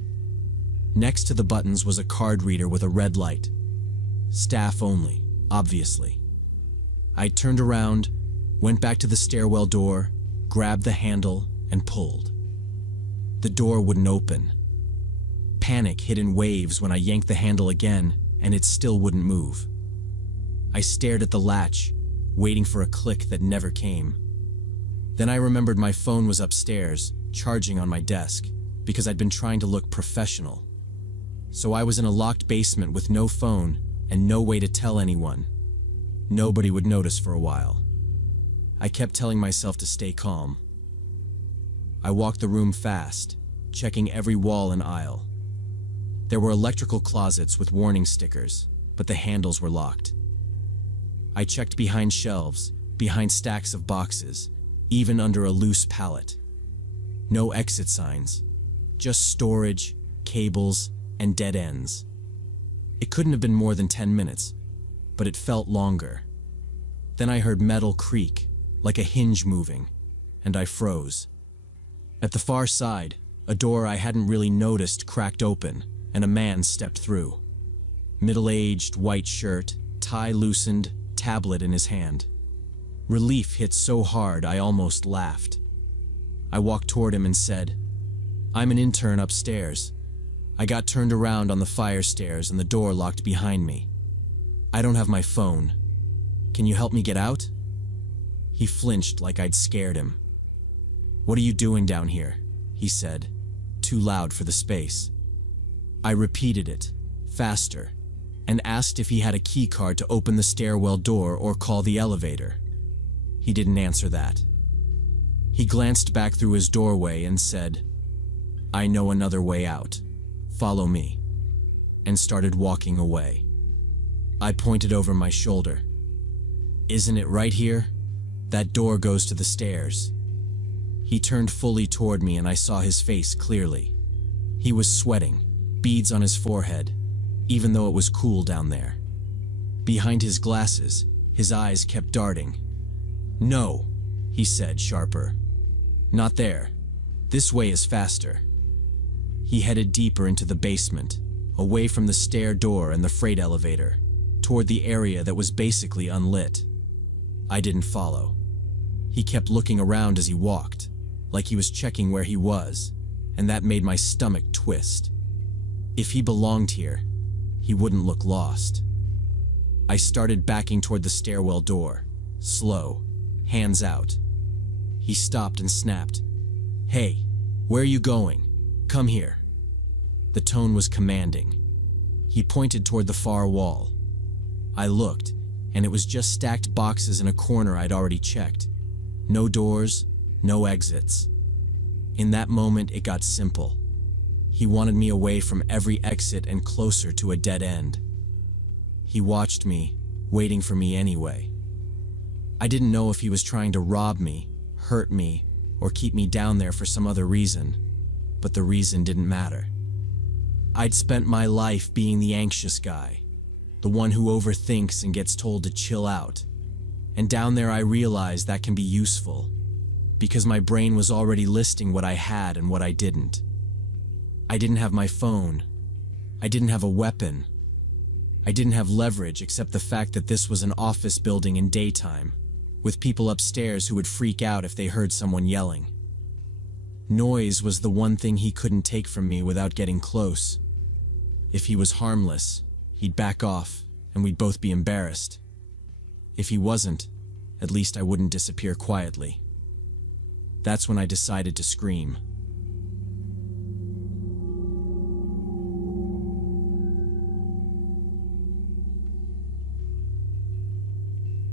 Next to the buttons was a card reader with a red light. Staff only, obviously. I turned around, went back to the stairwell door, grabbed the handle, and pulled. The door wouldn't open. Panic hit in waves when I yanked the handle again, and it still wouldn't move. I stared at the latch, waiting for a click that never came. Then I remembered my phone was upstairs, charging on my desk, because I'd been trying to look professional. So I was in a locked basement with no phone and no way to tell anyone. Nobody would notice for a while. I kept telling myself to stay calm. I walked the room fast, checking every wall and aisle. There were electrical closets with warning stickers, but the handles were locked. I checked behind shelves, behind stacks of boxes, even under a loose pallet. No exit signs, just storage, cables, and dead ends. It couldn't have been more than 10 minutes, but it felt longer. Then I heard metal creak, like a hinge moving, and I froze. At the far side, a door I hadn't really noticed cracked open, and a man stepped through. Middle-aged, white shirt, tie loosened, tablet in his hand. Relief hit so hard I almost laughed. I walked toward him and said, "I'm an intern upstairs. I got turned around on the fire stairs and the door locked behind me. I don't have my phone. Can you help me get out?" He flinched like I'd scared him. "What are you doing down here?" he said, too loud for the space. I repeated it, faster, and asked if he had a key card to open the stairwell door or call the elevator. He didn't answer that. He glanced back through his doorway and said, "I know another way out. Follow me," and started walking away. I pointed over my shoulder. "Isn't it right here? That door goes to the stairs." He turned fully toward me and I saw his face clearly. He was sweating, beads on his forehead, even though it was cool down there. Behind his glasses, his eyes kept darting. "No," he said, sharper. "Not there. This way is faster." He headed deeper into the basement, away from the stair door and the freight elevator, toward the area that was basically unlit. I didn't follow. He kept looking around as he walked, like he was checking where he was, and that made my stomach twist. If he belonged here, he wouldn't look lost. I started backing toward the stairwell door, slow, hands out. He stopped and snapped, "Hey, where are you going? Come here." The tone was commanding. He pointed toward the far wall. I looked, and it was just stacked boxes in a corner I'd already checked. No doors, no exits. In that moment, it got simple. He wanted me away from every exit and closer to a dead end. He watched me, waiting for me anyway. I didn't know if he was trying to rob me, hurt me, or keep me down there for some other reason, but the reason didn't matter. I'd spent my life being the anxious guy, the one who overthinks and gets told to chill out. And down there I realized that can be useful, because my brain was already listing what I had and what I didn't. I didn't have my phone. I didn't have a weapon. I didn't have leverage except the fact that this was an office building in daytime, with people upstairs who would freak out if they heard someone yelling. Noise was the one thing he couldn't take from me without getting close. If he was harmless, he'd back off, and we'd both be embarrassed. If he wasn't, at least I wouldn't disappear quietly. That's when I decided to scream.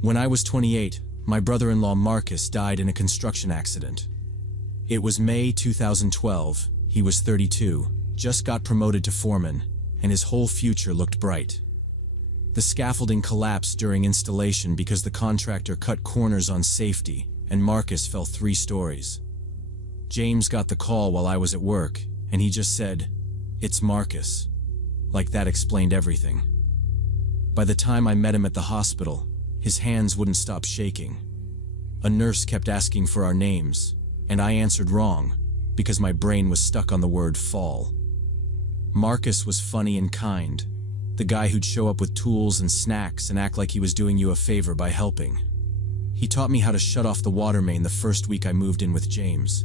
When I was 28, my brother-in-law Marcus died in a construction accident. It was May 2012, he was 32, just got promoted to foreman, and his whole future looked bright. The scaffolding collapsed during installation because the contractor cut corners on safety, and Marcus fell 3 stories. James got the call while I was at work, and he just said, "It's Marcus." Like that explained everything. By the time I met him at the hospital, his hands wouldn't stop shaking. A nurse kept asking for our names, and I answered wrong, because my brain was stuck on the word fall. Marcus was funny and kind, the guy who'd show up with tools and snacks and act like he was doing you a favor by helping. He taught me how to shut off the water main the first week I moved in with James.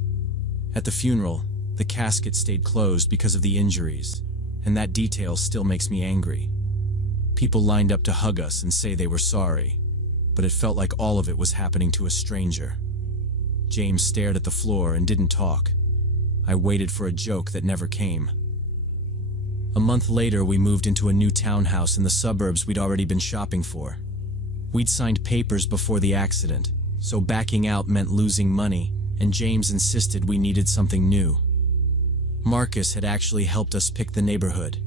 At the funeral, the casket stayed closed because of the injuries, and that detail still makes me angry. People lined up to hug us and say they were sorry, but it felt like all of it was happening to a stranger. James stared at the floor and didn't talk. I waited for a joke that never came. A month later, we moved into a new townhouse in the suburbs we'd already been shopping for. We'd signed papers before the accident, so backing out meant losing money, and James insisted we needed something new. Marcus had actually helped us pick the neighborhood.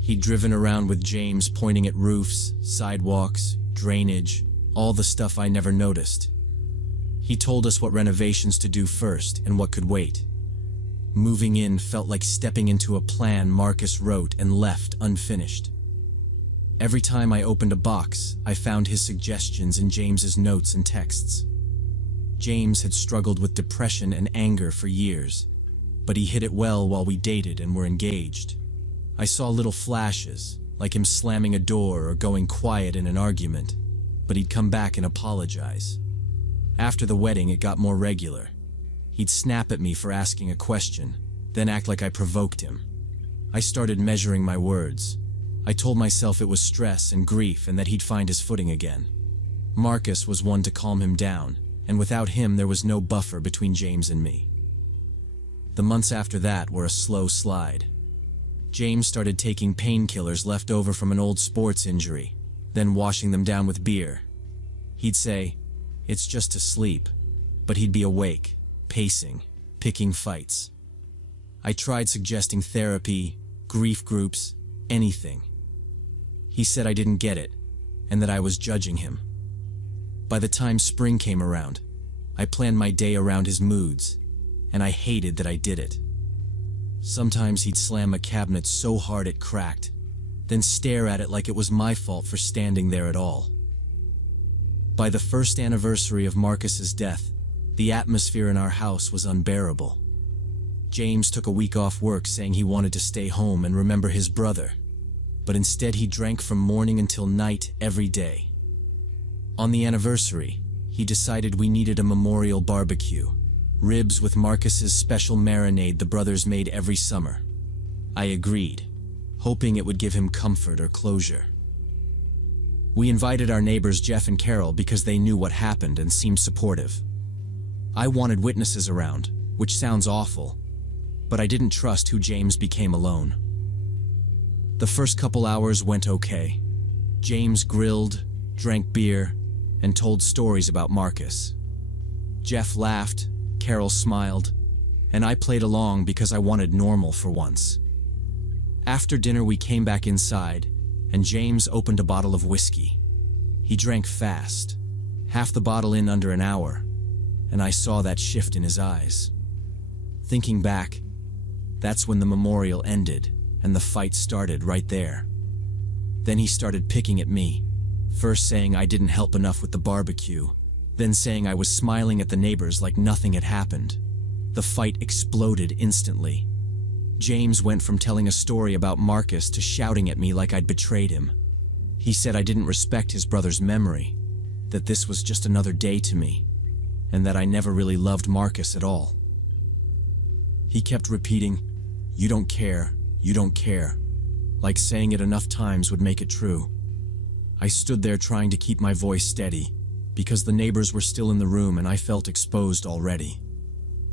He'd driven around with James pointing at roofs, sidewalks, drainage, all the stuff I never noticed. He told us what renovations to do first and what could wait. Moving in felt like stepping into a plan Marcus wrote and left unfinished. Every time I opened a box, I found his suggestions in James's notes and texts. James had struggled with depression and anger for years, but he hid it well while we dated and were engaged. I saw little flashes, like him slamming a door or going quiet in an argument, but he'd come back and apologize. After the wedding, it got more regular. He'd snap at me for asking a question, then act like I provoked him. I started measuring my words. I told myself it was stress and grief and that he'd find his footing again. Marcus was one to calm him down, and without him there was no buffer between James and me. The months after that were a slow slide. James started taking painkillers left over from an old sports injury, then washing them down with beer. He'd say, It's just to sleep. But he'd be awake, pacing, picking fights. I tried suggesting therapy, grief groups, anything. He said I didn't get it, and that I was judging him. By the time spring came around, I planned my day around his moods, and I hated that I did it. Sometimes he'd slam a cabinet so hard it cracked, then stare at it like it was my fault for standing there at all. By the first anniversary of Marcus's death, the atmosphere in our house was unbearable. James took a week off work saying he wanted to stay home and remember his brother, but instead he drank from morning until night every day. On the anniversary, he decided we needed a memorial barbecue, ribs with Marcus's special marinade the brothers made every summer. I agreed, hoping it would give him comfort or closure. We invited our neighbors Jeff and Carol because they knew what happened and seemed supportive. I wanted witnesses around, which sounds awful, but I didn't trust who James became alone. The first couple hours went okay. James grilled, drank beer, and told stories about Marcus. Jeff laughed, Carol smiled, and I played along because I wanted normal for once. After dinner we came back inside, and James opened a bottle of whiskey. He drank fast, half the bottle in under an hour, and I saw that shift in his eyes. Thinking back, that's when the memorial ended, and the fight started right there. Then he started picking at me, first saying I didn't help enough with the barbecue, then saying I was smiling at the neighbors like nothing had happened. The fight exploded instantly. James went from telling a story about Marcus to shouting at me like I'd betrayed him. He said I didn't respect his brother's memory, that this was just another day to me, and that I never really loved Marcus at all. He kept repeating, "You don't care, you don't care," like saying it enough times would make it true. I stood there trying to keep my voice steady, because the neighbors were still in the room and I felt exposed already.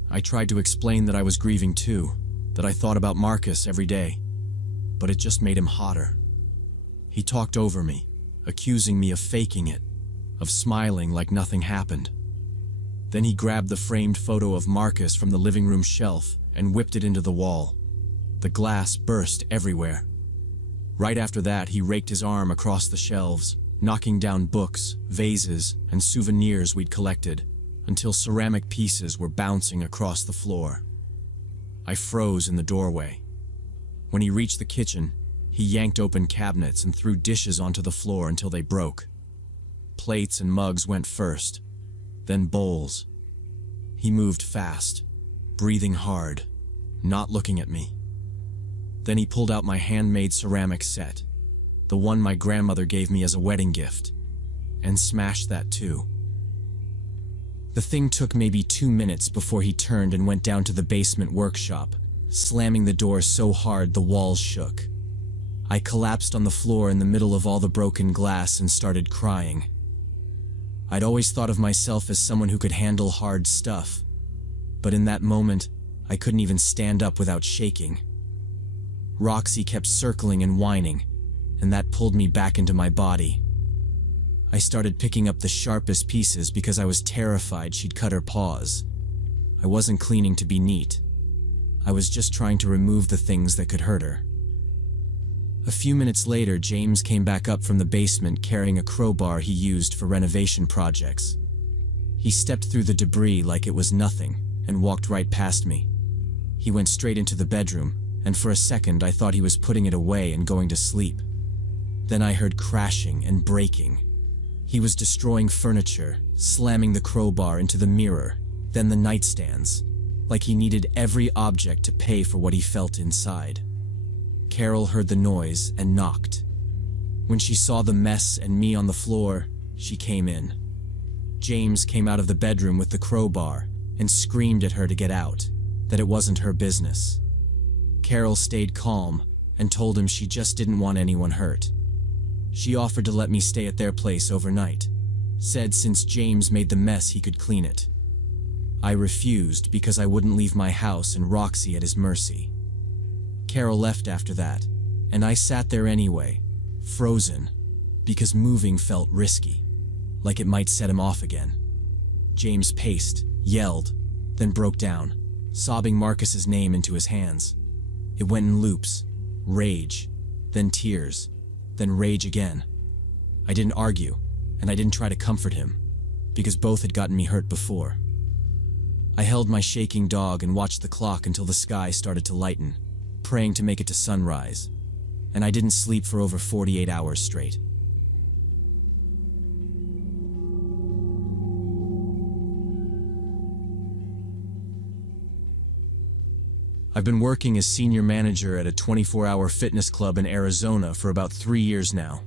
I tried to explain that I was grieving too, that I thought about Marcus every day, but it just made him hotter. He talked over me, accusing me of faking it, of smiling like nothing happened. Then he grabbed the framed photo of Marcus from the living room shelf and whipped it into the wall. The glass burst everywhere. Right after that, he raked his arm across the shelves, knocking down books, vases, and souvenirs we'd collected, until ceramic pieces were bouncing across the floor. I froze in the doorway. When he reached the kitchen, he yanked open cabinets and threw dishes onto the floor until they broke. Plates and mugs went first, then bowls. He moved fast, breathing hard, not looking at me. Then he pulled out my handmade ceramic set, the one my grandmother gave me as a wedding gift, and smashed that too. The thing took maybe 2 minutes before he turned and went down to the basement workshop, slamming the door so hard the walls shook. I collapsed on the floor in the middle of all the broken glass and started crying. I'd always thought of myself as someone who could handle hard stuff, but in that moment, I couldn't even stand up without shaking. Roxy kept circling and whining, and that pulled me back into my body. I started picking up the sharpest pieces because I was terrified she'd cut her paws. I wasn't cleaning to be neat. I was just trying to remove the things that could hurt her. A few minutes later, James came back up from the basement carrying a crowbar he used for renovation projects. He stepped through the debris like it was nothing and walked right past me. He went straight into the bedroom, and for a second I thought he was putting it away and going to sleep. Then I heard crashing and breaking. He was destroying furniture, slamming the crowbar into the mirror, then the nightstands, like he needed every object to pay for what he felt inside. Carol heard the noise and knocked. When she saw the mess and me on the floor, she came in. James came out of the bedroom with the crowbar and screamed at her to get out, that it wasn't her business. Carol stayed calm and told him she just didn't want anyone hurt. She offered to let me stay at their place overnight, said since James made the mess he could clean it. I refused because I wouldn't leave my house and Roxy at his mercy. Carol left after that, and I sat there anyway, frozen, because moving felt risky, like it might set him off again. James paced, yelled, then broke down, sobbing Marcus's name into his hands. It went in loops. Rage, then tears, then rage again. I didn't argue, and I didn't try to comfort him, because both had gotten me hurt before. I held my shaking dog and watched the clock until the sky started to lighten, praying to make it to sunrise, and I didn't sleep for over 48 hours straight. I've been working as senior manager at a 24-hour fitness club in Arizona for about 3 years now.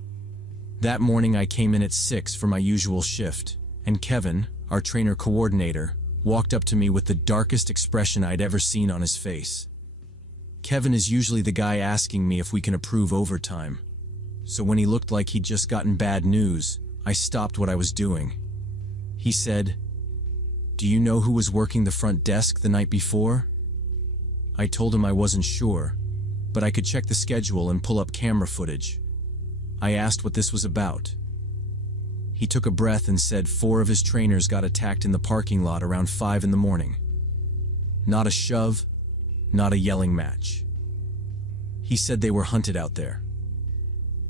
That morning I came in at 6 for my usual shift, and Kevin, our trainer coordinator, walked up to me with the darkest expression I'd ever seen on his face. Kevin is usually the guy asking me if we can approve overtime, so when he looked like he'd just gotten bad news, I stopped what I was doing. He said, "Do you know who was working the front desk the night before?" I told him I wasn't sure, but I could check the schedule and pull up camera footage. I asked what this was about. He took a breath and said 4 of his trainers got attacked in the parking lot around 5 in the morning. Not a shove, not a yelling match. He said they were hunted out there.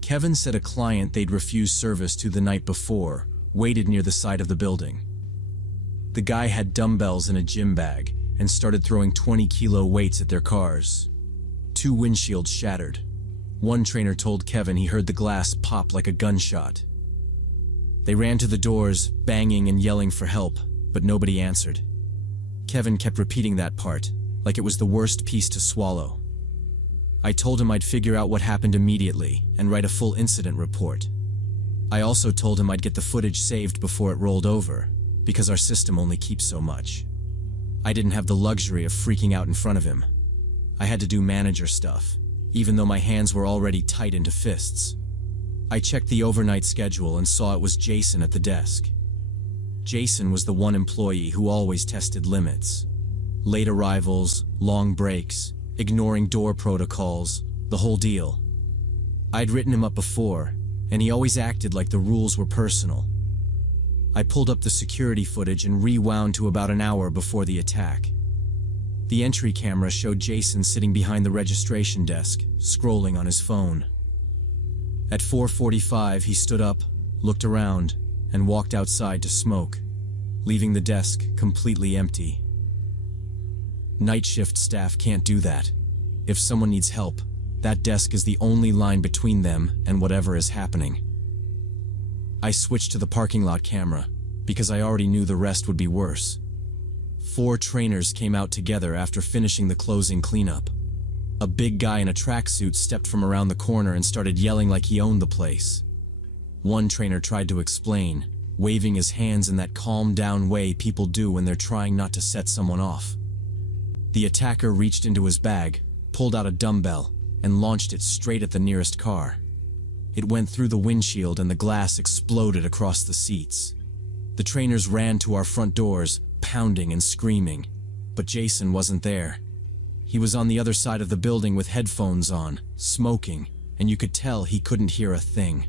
Kevin said a client they'd refused service to the night before waited near the side of the building. The guy had dumbbells in a gym bag and started throwing 20-kilo weights at their cars. 2 windshields shattered. One trainer told Kevin he heard the glass pop like a gunshot. They ran to the doors, banging and yelling for help, but nobody answered. Kevin kept repeating that part, like it was the worst piece to swallow. I told him I'd figure out what happened immediately and write a full incident report. I also told him I'd get the footage saved before it rolled over, because our system only keeps so much. I didn't have the luxury of freaking out in front of him. I had to do manager stuff, even though my hands were already tight into fists. I checked the overnight schedule and saw it was Jason at the desk. Jason was the one employee who always tested limits. Late arrivals, long breaks, ignoring door protocols, the whole deal. I'd written him up before, and he always acted like the rules were personal. I pulled up the security footage and rewound to about an hour before the attack. The entry camera showed Jason sitting behind the registration desk, scrolling on his phone. At 4:45, he stood up, looked around, and walked outside to smoke, leaving the desk completely empty. Night shift staff can't do that. If someone needs help, that desk is the only line between them and whatever is happening. I switched to the parking lot camera, because I already knew the rest would be worse. 4 trainers came out together after finishing the closing cleanup. A big guy in a tracksuit stepped from around the corner and started yelling like he owned the place. One trainer tried to explain, waving his hands in that calm-down way people do when they're trying not to set someone off. The attacker reached into his bag, pulled out a dumbbell, and launched it straight at the nearest car. It went through the windshield and the glass exploded across the seats. The trainers ran to our front doors, pounding and screaming, but Jason wasn't there. He was on the other side of the building with headphones on, smoking, and you could tell he couldn't hear a thing.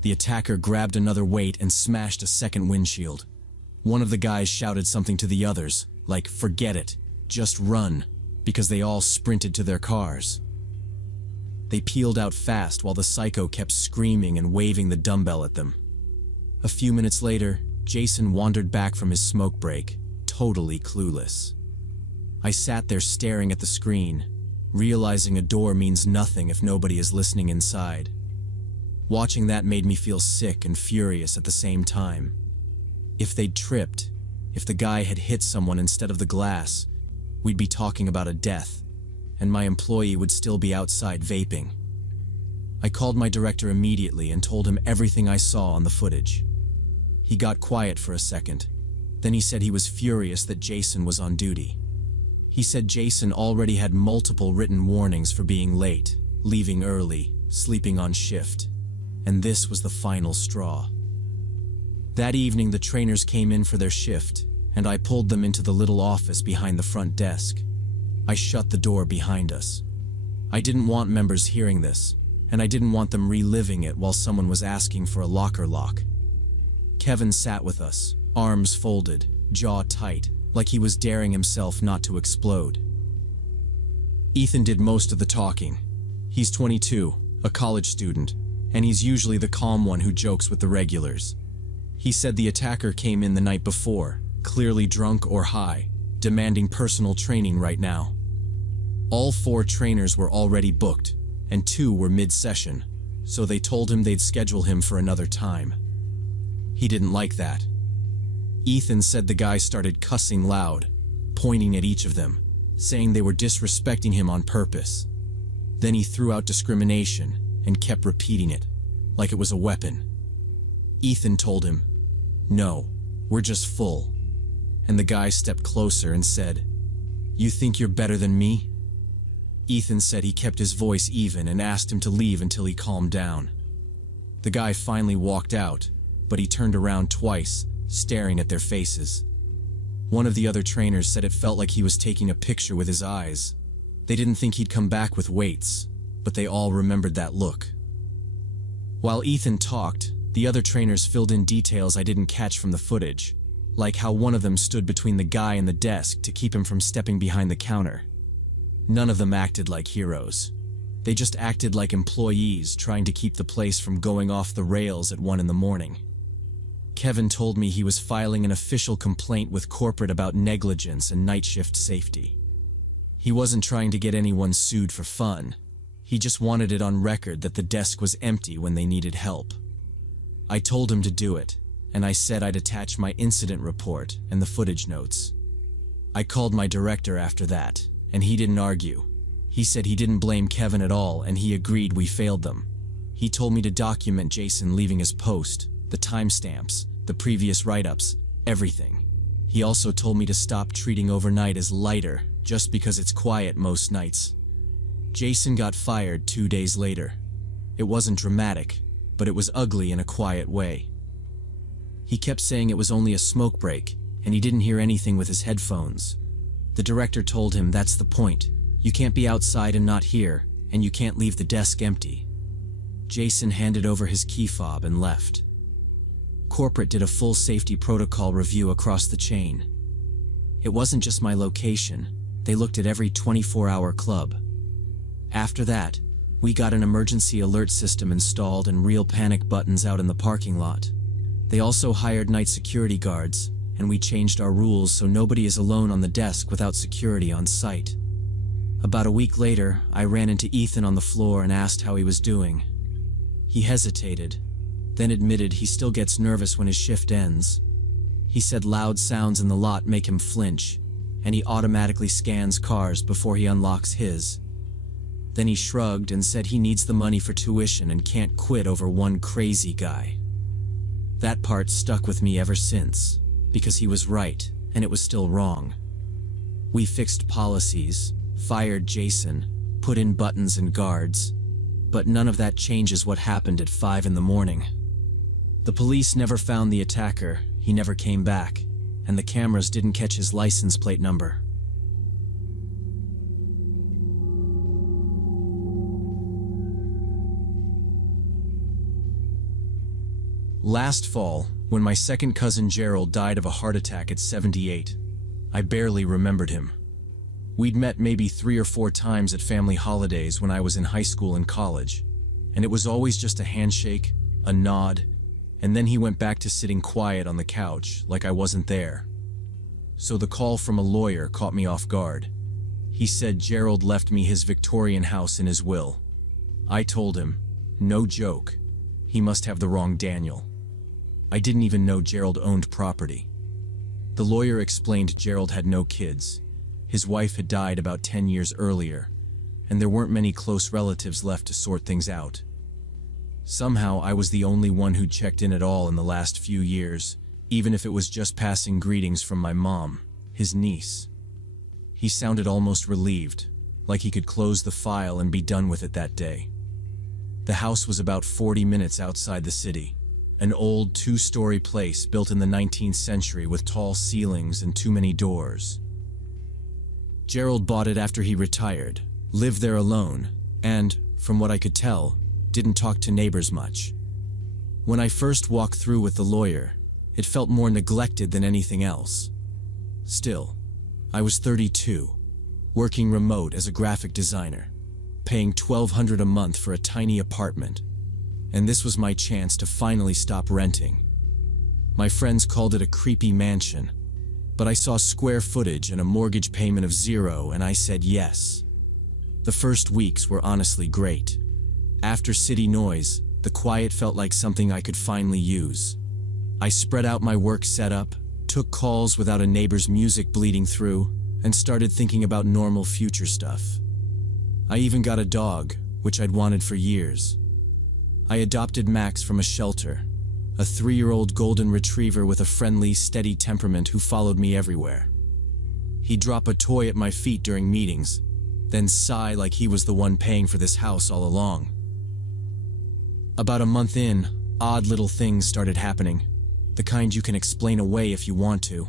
The attacker grabbed another weight and smashed a second windshield. One of the guys shouted something to the others, like, "Forget it, just run," because they all sprinted to their cars. They peeled out fast while the psycho kept screaming and waving the dumbbell at them. A few minutes later, Jason wandered back from his smoke break, totally clueless. I sat there staring at the screen, realizing a door means nothing if nobody is listening inside. Watching that made me feel sick and furious at the same time. If they'd tripped, if the guy had hit someone instead of the glass, we'd be talking about a death, and my employee would still be outside vaping. I called my director immediately and told him everything I saw on the footage. He got quiet for a second. Then he said he was furious that Jason was on duty. He said Jason already had multiple written warnings for being late, leaving early, sleeping on shift, and this was the final straw. That evening the trainers came in for their shift, and I pulled them into the little office behind the front desk. I shut the door behind us. I didn't want members hearing this, and I didn't want them reliving it while someone was asking for a locker lock. Kevin sat with us, arms folded, jaw tight, like he was daring himself not to explode. Ethan did most of the talking. He's 22, a college student, and he's usually the calm one who jokes with the regulars. He said the attacker came in the night before, clearly drunk or high, demanding personal training right now. All 4 trainers were already booked, and 2 were mid-session, so they told him they'd schedule him for another time. He didn't like that. Ethan said the guy started cussing loud, pointing at each of them, saying they were disrespecting him on purpose. Then he threw out discrimination and kept repeating it, like it was a weapon. Ethan told him, "No, we're just full." And the guy stepped closer and said, "You think you're better than me?" Ethan said he kept his voice even and asked him to leave until he calmed down. The guy finally walked out, but he turned around twice, staring at their faces. One of the other trainers said it felt like he was taking a picture with his eyes. They didn't think he'd come back with weights, but they all remembered that look. While Ethan talked, the other trainers filled in details I didn't catch from the footage, like how one of them stood between the guy and the desk to keep him from stepping behind the counter. None of them acted like heroes. They just acted like employees trying to keep the place from going off the rails at 1 in the morning. Kevin told me he was filing an official complaint with corporate about negligence and night shift safety. He wasn't trying to get anyone sued for fun. He just wanted it on record that the desk was empty when they needed help. I told him to do it, and I said I'd attach my incident report and the footage notes. I called my director after that, and he didn't argue. He said he didn't blame Kevin at all, and he agreed we failed them. He told me to document Jason leaving his post, the timestamps, the previous write-ups, everything. He also told me to stop treating overnight as lighter, just because it's quiet most nights. Jason got fired 2 days later. It wasn't dramatic, but it was ugly in a quiet way. He kept saying it was only a smoke break, and he didn't hear anything with his headphones. The director told him that's the point. You can't be outside and not hear, and you can't leave the desk empty. Jason handed over his key fob and left. Corporate did a full safety protocol review across the chain. It wasn't just my location. They looked at every 24-hour club. After that, we got an emergency alert system installed and real panic buttons out in the parking lot. They also hired night security guards, and we changed our rules so nobody is alone on the desk without security on site. About a week later, I ran into Ethan on the floor and asked how he was doing. He hesitated, then admitted he still gets nervous when his shift ends. He said loud sounds in the lot make him flinch, and he automatically scans cars before he unlocks his. Then he shrugged and said he needs the money for tuition and can't quit over one crazy guy. That part stuck with me ever since, because he was right, and it was still wrong. We fixed policies, fired Jason, put in buttons and guards, but none of that changes what happened at 5 in the morning. The police never found the attacker, he never came back, and the cameras didn't catch his license plate number. Last fall, when my second cousin Gerald died of a heart attack at 78, I barely remembered him. We'd met maybe 3 or 4 times at family holidays when I was in high school and college, and it was always just a handshake, a nod, and then he went back to sitting quiet on the couch like I wasn't there. So the call from a lawyer caught me off guard. He said Gerald left me his Victorian house in his will. I told him, no joke, he must have the wrong Daniel. I didn't even know Gerald owned property. The lawyer explained Gerald had no kids. His wife had died about 10 years earlier, and there weren't many close relatives left to sort things out. Somehow I was the only one who'd checked in at all in the last few years, even if it was just passing greetings from my mom, his niece. He sounded almost relieved, like he could close the file and be done with it that day. The house was about 40 minutes outside the city. An old 2-story place built in the 19th century with tall ceilings and too many doors. Gerald bought it after he retired, lived there alone, and, from what I could tell, didn't talk to neighbors much. When I first walked through with the lawyer, It felt more neglected than anything else. Still, I was 32, working remote as a graphic designer, paying $1,200 a month for a tiny apartment, and this was my chance to finally stop renting. My friends called it a creepy mansion, but I saw square footage and a mortgage payment of $0, and I said yes. The first weeks were honestly great. After city noise, the quiet felt like something I could finally use. I spread out my work setup, took calls without a neighbor's music bleeding through, and started thinking about normal future stuff. I even got a dog, which I'd wanted for years. I adopted Max from a shelter, a 3-year-old golden retriever with a friendly, steady temperament who followed me everywhere. He'd drop a toy at my feet during meetings, then sigh like he was the one paying for this house all along. About a month in, odd little things started happening, the kind you can explain away if you want to.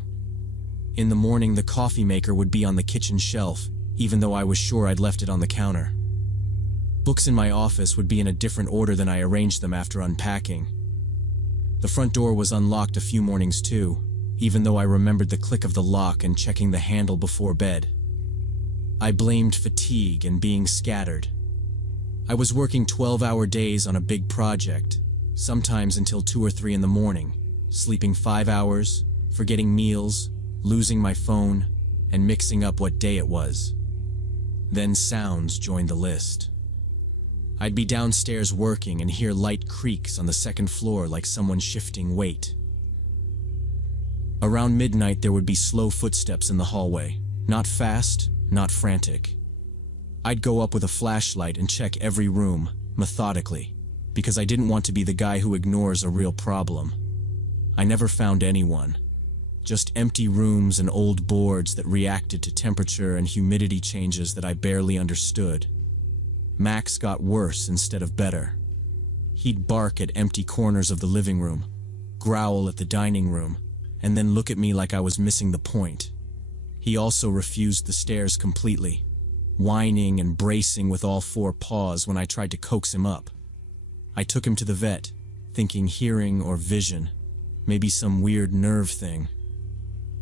In the morning, the coffee maker would be on the kitchen shelf, even though I was sure I'd left it on the counter. Books in my office would be in a different order than I arranged them after unpacking. The front door was unlocked a few mornings too, even though I remembered the click of the lock and checking the handle before bed. I blamed fatigue and being scattered. I was working 12-hour days on a big project, sometimes until 2 or 3 in the morning, sleeping 5 hours, forgetting meals, losing my phone, and mixing up what day it was. Then sounds joined the list. I'd be downstairs working and hear light creaks on the second floor like someone shifting weight. Around midnight there would be slow footsteps in the hallway, not fast, not frantic. I'd go up with a flashlight and check every room, methodically, because I didn't want to be the guy who ignores a real problem. I never found anyone. Just empty rooms and old boards that reacted to temperature and humidity changes that I barely understood. Max got worse instead of better. He'd bark at empty corners of the living room, growl at the dining room, and then look at me like I was missing the point. He also refused the stairs completely, whining and bracing with all 4 paws when I tried to coax him up. I took him to the vet, thinking hearing or vision, maybe some weird nerve thing.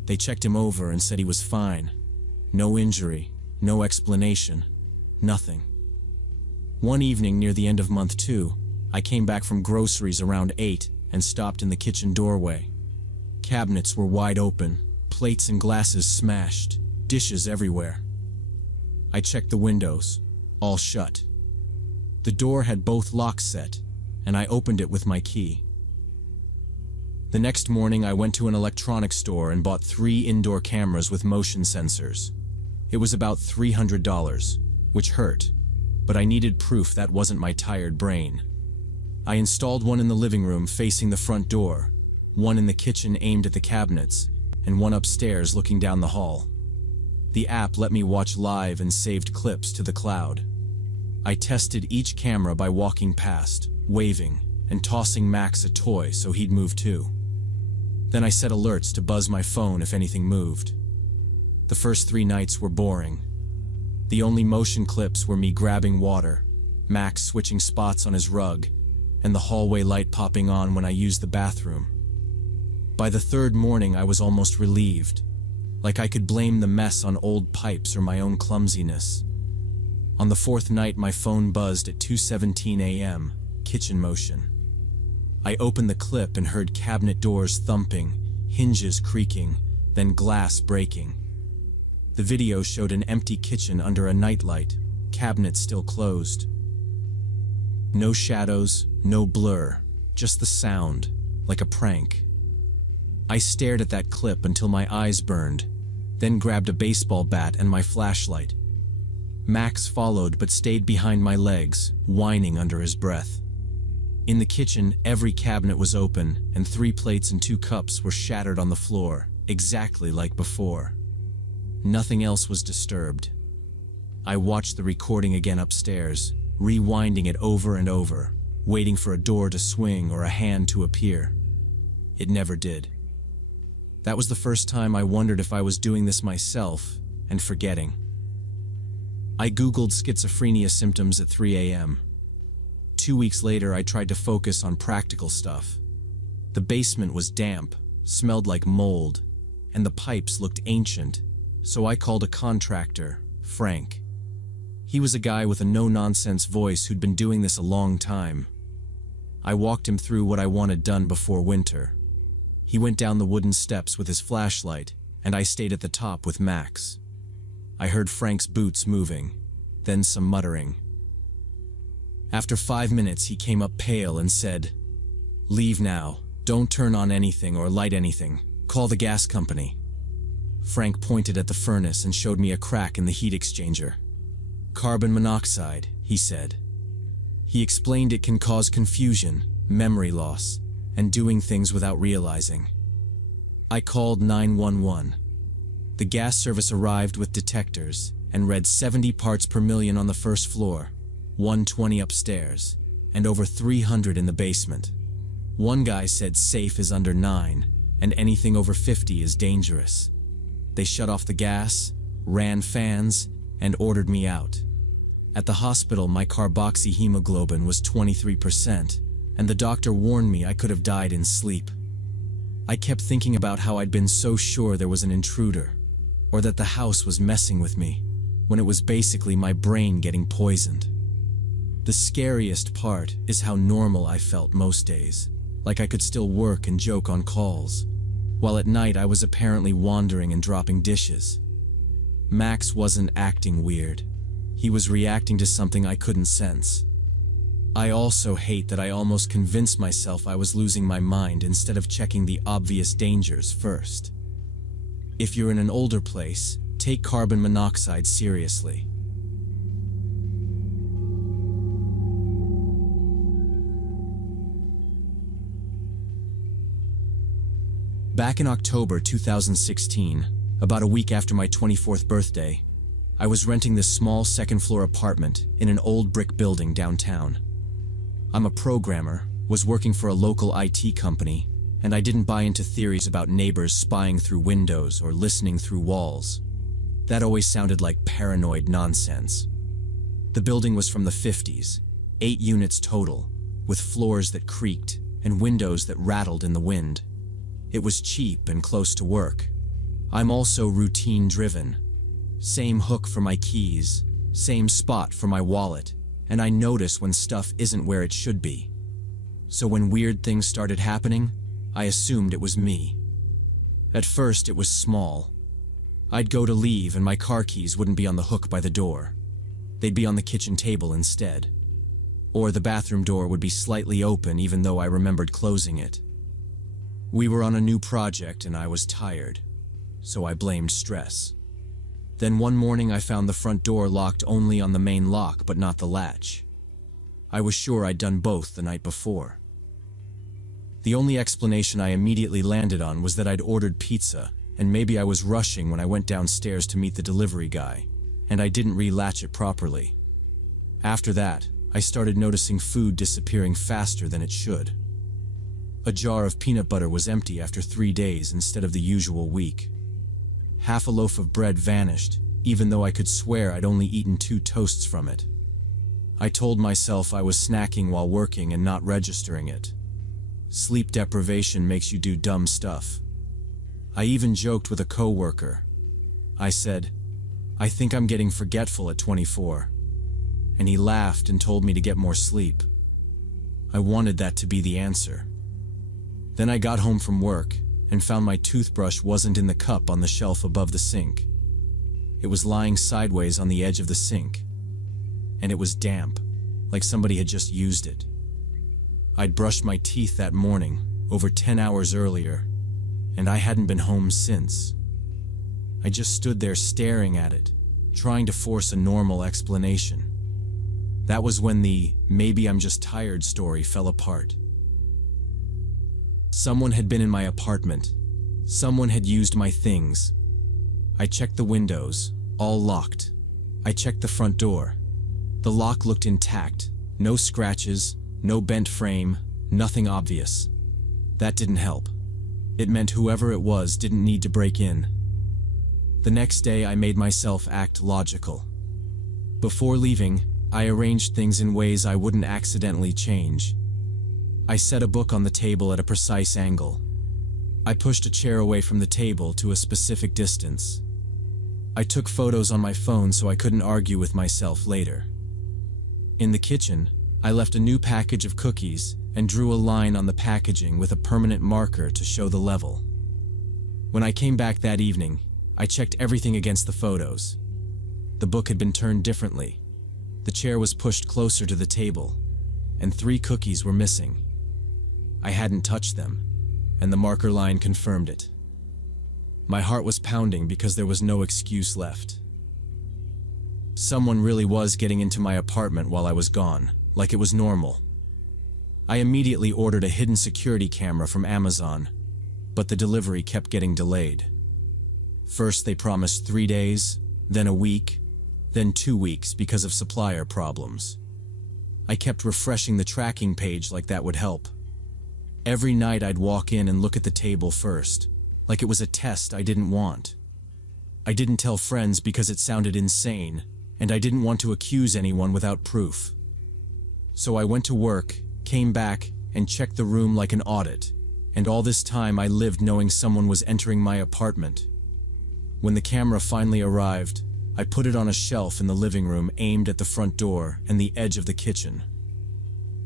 They checked him over and said he was fine. No injury, no explanation, nothing. One evening near the end of month 2, I came back from groceries around 8 and stopped in the kitchen doorway. Cabinets were wide open, plates and glasses smashed, dishes everywhere. I checked the windows, all shut. The door had both locks set, and I opened it with my key. The next morning I went to an electronics store and bought 3 indoor cameras with motion sensors. It was about $300, which hurt, but I needed proof that wasn't my tired brain. I installed one in the living room facing the front door, one in the kitchen aimed at the cabinets, and one upstairs looking down the hall. The app let me watch live and saved clips to the cloud. I tested each camera by walking past, waving, and tossing Max a toy so he'd move too. Then I set alerts to buzz my phone if anything moved. The first 3 nights were boring. The only motion clips were me grabbing water, Max switching spots on his rug, and the hallway light popping on when I used the bathroom. By the 3rd morning I was almost relieved, like I could blame the mess on old pipes or my own clumsiness. On the 4th night my phone buzzed at 2:17 a.m., kitchen motion. I opened the clip and heard cabinet doors thumping, hinges creaking, then glass breaking. The video showed an empty kitchen under a nightlight, cabinets still closed. No shadows, no blur, just the sound, like a prank. I stared at that clip until my eyes burned, then grabbed a baseball bat and my flashlight. Max followed but stayed behind my legs, whining under his breath. In the kitchen, every cabinet was open, and 3 plates and 2 cups were shattered on the floor, exactly like before. Nothing else was disturbed. I watched the recording again upstairs, rewinding it over and over, waiting for a door to swing or a hand to appear. It never did. That was the first time I wondered if I was doing this myself and forgetting. I Googled schizophrenia symptoms at 3 a.m. 2 weeks later, I tried to focus on practical stuff. The basement was damp, smelled like mold, and the pipes looked ancient, so I called a contractor, Frank. He was a guy with a no-nonsense voice who'd been doing this a long time. I walked him through what I wanted done before winter. He went down the wooden steps with his flashlight, and I stayed at the top with Max. I heard Frank's boots moving, then some muttering. After 5 minutes, he came up pale and said, "Leave now. Don't turn on anything or light anything. Call the gas company." Frank pointed at the furnace and showed me a crack in the heat exchanger. "Carbon monoxide," he said. He explained it can cause confusion, memory loss, and doing things without realizing. I called 911. The gas service arrived with detectors and read 70 parts per million on the first floor, 120 upstairs, and over 300 in the basement. One guy said safe is under 9, and anything over 50 is dangerous. They shut off the gas, ran fans, and ordered me out. At the hospital, my carboxyhemoglobin was 23%, and the doctor warned me I could have died in sleep. I kept thinking about how I'd been so sure there was an intruder, or that the house was messing with me, when it was basically my brain getting poisoned. The scariest part is how normal I felt most days, like I could still work and joke on calls, while at night I was apparently wandering and dropping dishes. Max wasn't acting weird. He was reacting to something I couldn't sense. I also hate that I almost convinced myself I was losing my mind instead of checking the obvious dangers first. If you're in an older place, take carbon monoxide seriously. Back in October 2016, about a week after my 24th birthday, I was renting this small second-floor apartment in an old brick building downtown. I'm a programmer, was working for a local IT company, and I didn't buy into theories about neighbors spying through windows or listening through walls. That always sounded like paranoid nonsense. The building was from the 50s, 8 units total, with floors that creaked and windows that rattled in the wind. It was cheap and close to work. I'm also routine-driven. Same hook for my keys, same spot for my wallet, and I notice when stuff isn't where it should be. So when weird things started happening, I assumed it was me. At first, it was small. I'd go to leave and my car keys wouldn't be on the hook by the door. They'd be on the kitchen table instead. Or the bathroom door would be slightly open even though I remembered closing it. We were on a new project and I was tired, so I blamed stress. Then one morning I found the front door locked only on the main lock but not the latch. I was sure I'd done both the night before. The only explanation I immediately landed on was that I'd ordered pizza, and maybe I was rushing when I went downstairs to meet the delivery guy, and I didn't re-latch it properly. After that, I started noticing food disappearing faster than it should. A jar of peanut butter was empty after 3 days instead of the usual week. Half a loaf of bread vanished, even though I could swear I'd only eaten 2 toasts from it. I told myself I was snacking while working and not registering it. Sleep deprivation makes you do dumb stuff. I even joked with a coworker. I said, "I think I'm getting forgetful at 24." And he laughed and told me to get more sleep. I wanted that to be the answer. Then I got home from work and found my toothbrush wasn't in the cup on the shelf above the sink. It was lying sideways on the edge of the sink, and it was damp, like somebody had just used it. I'd brushed my teeth that morning, over 10 hours earlier, and I hadn't been home since. I just stood there staring at it, trying to force a normal explanation. That was when the "maybe I'm just tired" story fell apart. Someone had been in my apartment. Someone had used my things. I checked the windows, all locked. I checked the front door. The lock looked intact. No scratches, no bent frame, nothing obvious. That didn't help. It meant whoever it was didn't need to break in. The next day, I made myself act logical. Before leaving, I arranged things in ways I wouldn't accidentally change. I set a book on the table at a precise angle. I pushed a chair away from the table to a specific distance. I took photos on my phone so I couldn't argue with myself later. In the kitchen, I left a new package of cookies and drew a line on the packaging with a permanent marker to show the level. When I came back that evening, I checked everything against the photos. The book had been turned differently. The chair was pushed closer to the table, and 3 cookies were missing. I hadn't touched them, and the marker line confirmed it. My heart was pounding because there was no excuse left. Someone really was getting into my apartment while I was gone, like it was normal. I immediately ordered a hidden security camera from Amazon, but the delivery kept getting delayed. First they promised 3 days, then a week, then 2 weeks because of supplier problems. I kept refreshing the tracking page like that would help. Every night I'd walk in and look at the table first, like it was a test I didn't want. I didn't tell friends because it sounded insane, and I didn't want to accuse anyone without proof. So I went to work, came back, and checked the room like an audit, and all this time I lived knowing someone was entering my apartment. When the camera finally arrived, I put it on a shelf in the living room aimed at the front door and the edge of the kitchen.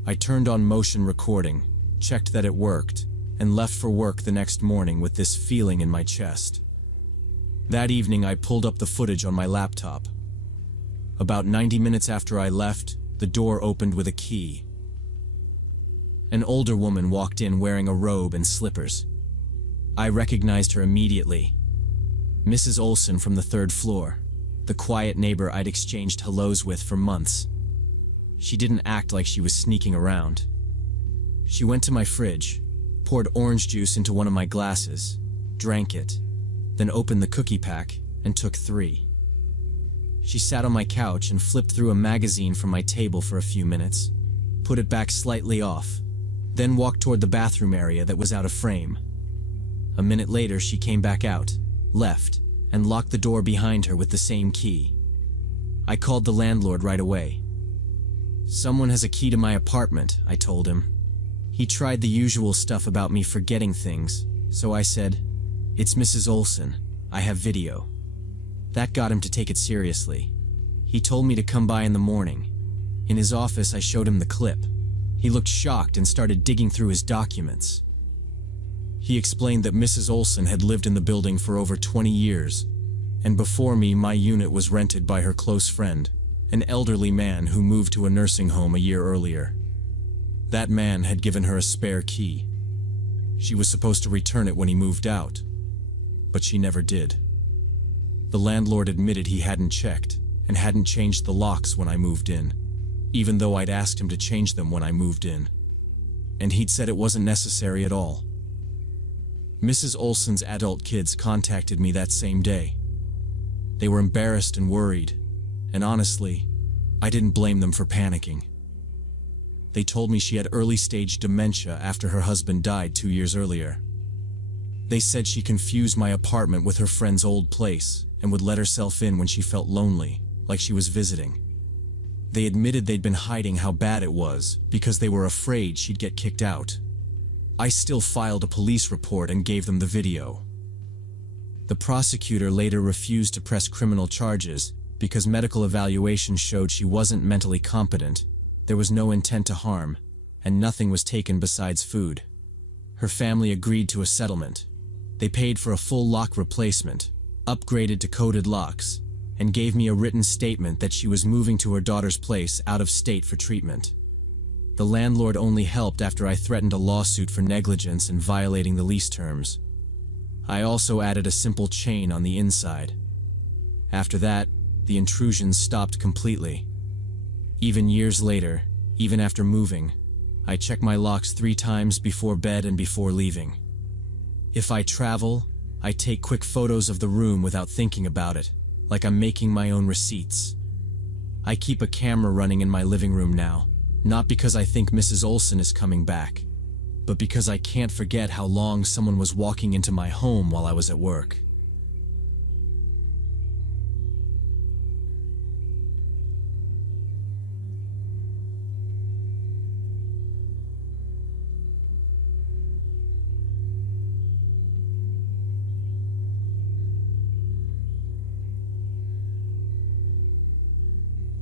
I turned on motion recording, checked that it worked, and left for work the next morning with this feeling in my chest. That evening I pulled up the footage on my laptop. About 90 minutes after I left, the door opened with a key. An older woman walked in wearing a robe and slippers. I recognized her immediately. Mrs. Olson from the 3rd floor, the quiet neighbor I'd exchanged hellos with for months. She didn't act like she was sneaking around. She went to my fridge, poured orange juice into one of my glasses, drank it, then opened the cookie pack and took 3. She sat on my couch and flipped through a magazine from my table for a few minutes, put it back slightly off, then walked toward the bathroom area that was out of frame. A minute later she came back out, left, and locked the door behind her with the same key. I called the landlord right away. "Someone has a key to my apartment," I told him. He tried the usual stuff about me forgetting things, so I said, "It's Mrs. Olson. I have video." That got him to take it seriously. He told me to come by in the morning. In his office, I showed him the clip. He looked shocked and started digging through his documents. He explained that Mrs. Olson had lived in the building for over 20 years, and before me, my unit was rented by her close friend, an elderly man who moved to a nursing home a year earlier. That man had given her a spare key. She was supposed to return it when he moved out, but she never did. The landlord admitted he hadn't checked and hadn't changed the locks when I moved in, even though I'd asked him to change them when I moved in. And he'd said it wasn't necessary at all. Mrs. Olson's adult kids contacted me that same day. They were embarrassed and worried, and honestly, I didn't blame them for panicking. They told me she had early-stage dementia after her husband died 2 years earlier. They said she confused my apartment with her friend's old place and would let herself in when she felt lonely, like she was visiting. They admitted they'd been hiding how bad it was because they were afraid she'd get kicked out. I still filed a police report and gave them the video. The prosecutor later refused to press criminal charges because medical evaluation showed she wasn't mentally competent. There was no intent to harm, and nothing was taken besides food. Her family agreed to a settlement. They paid for a full lock replacement, upgraded to coded locks, and gave me a written statement that she was moving to her daughter's place out of state for treatment. The landlord only helped after I threatened a lawsuit for negligence and violating the lease terms. I also added a simple chain on the inside. After that, the intrusions stopped completely. Even years later, even after moving, I check my locks 3 times before bed and before leaving. If I travel, I take quick photos of the room without thinking about it, like I'm making my own receipts. I keep a camera running in my living room now, not because I think Mrs. Olson is coming back, but because I can't forget how long someone was walking into my home while I was at work.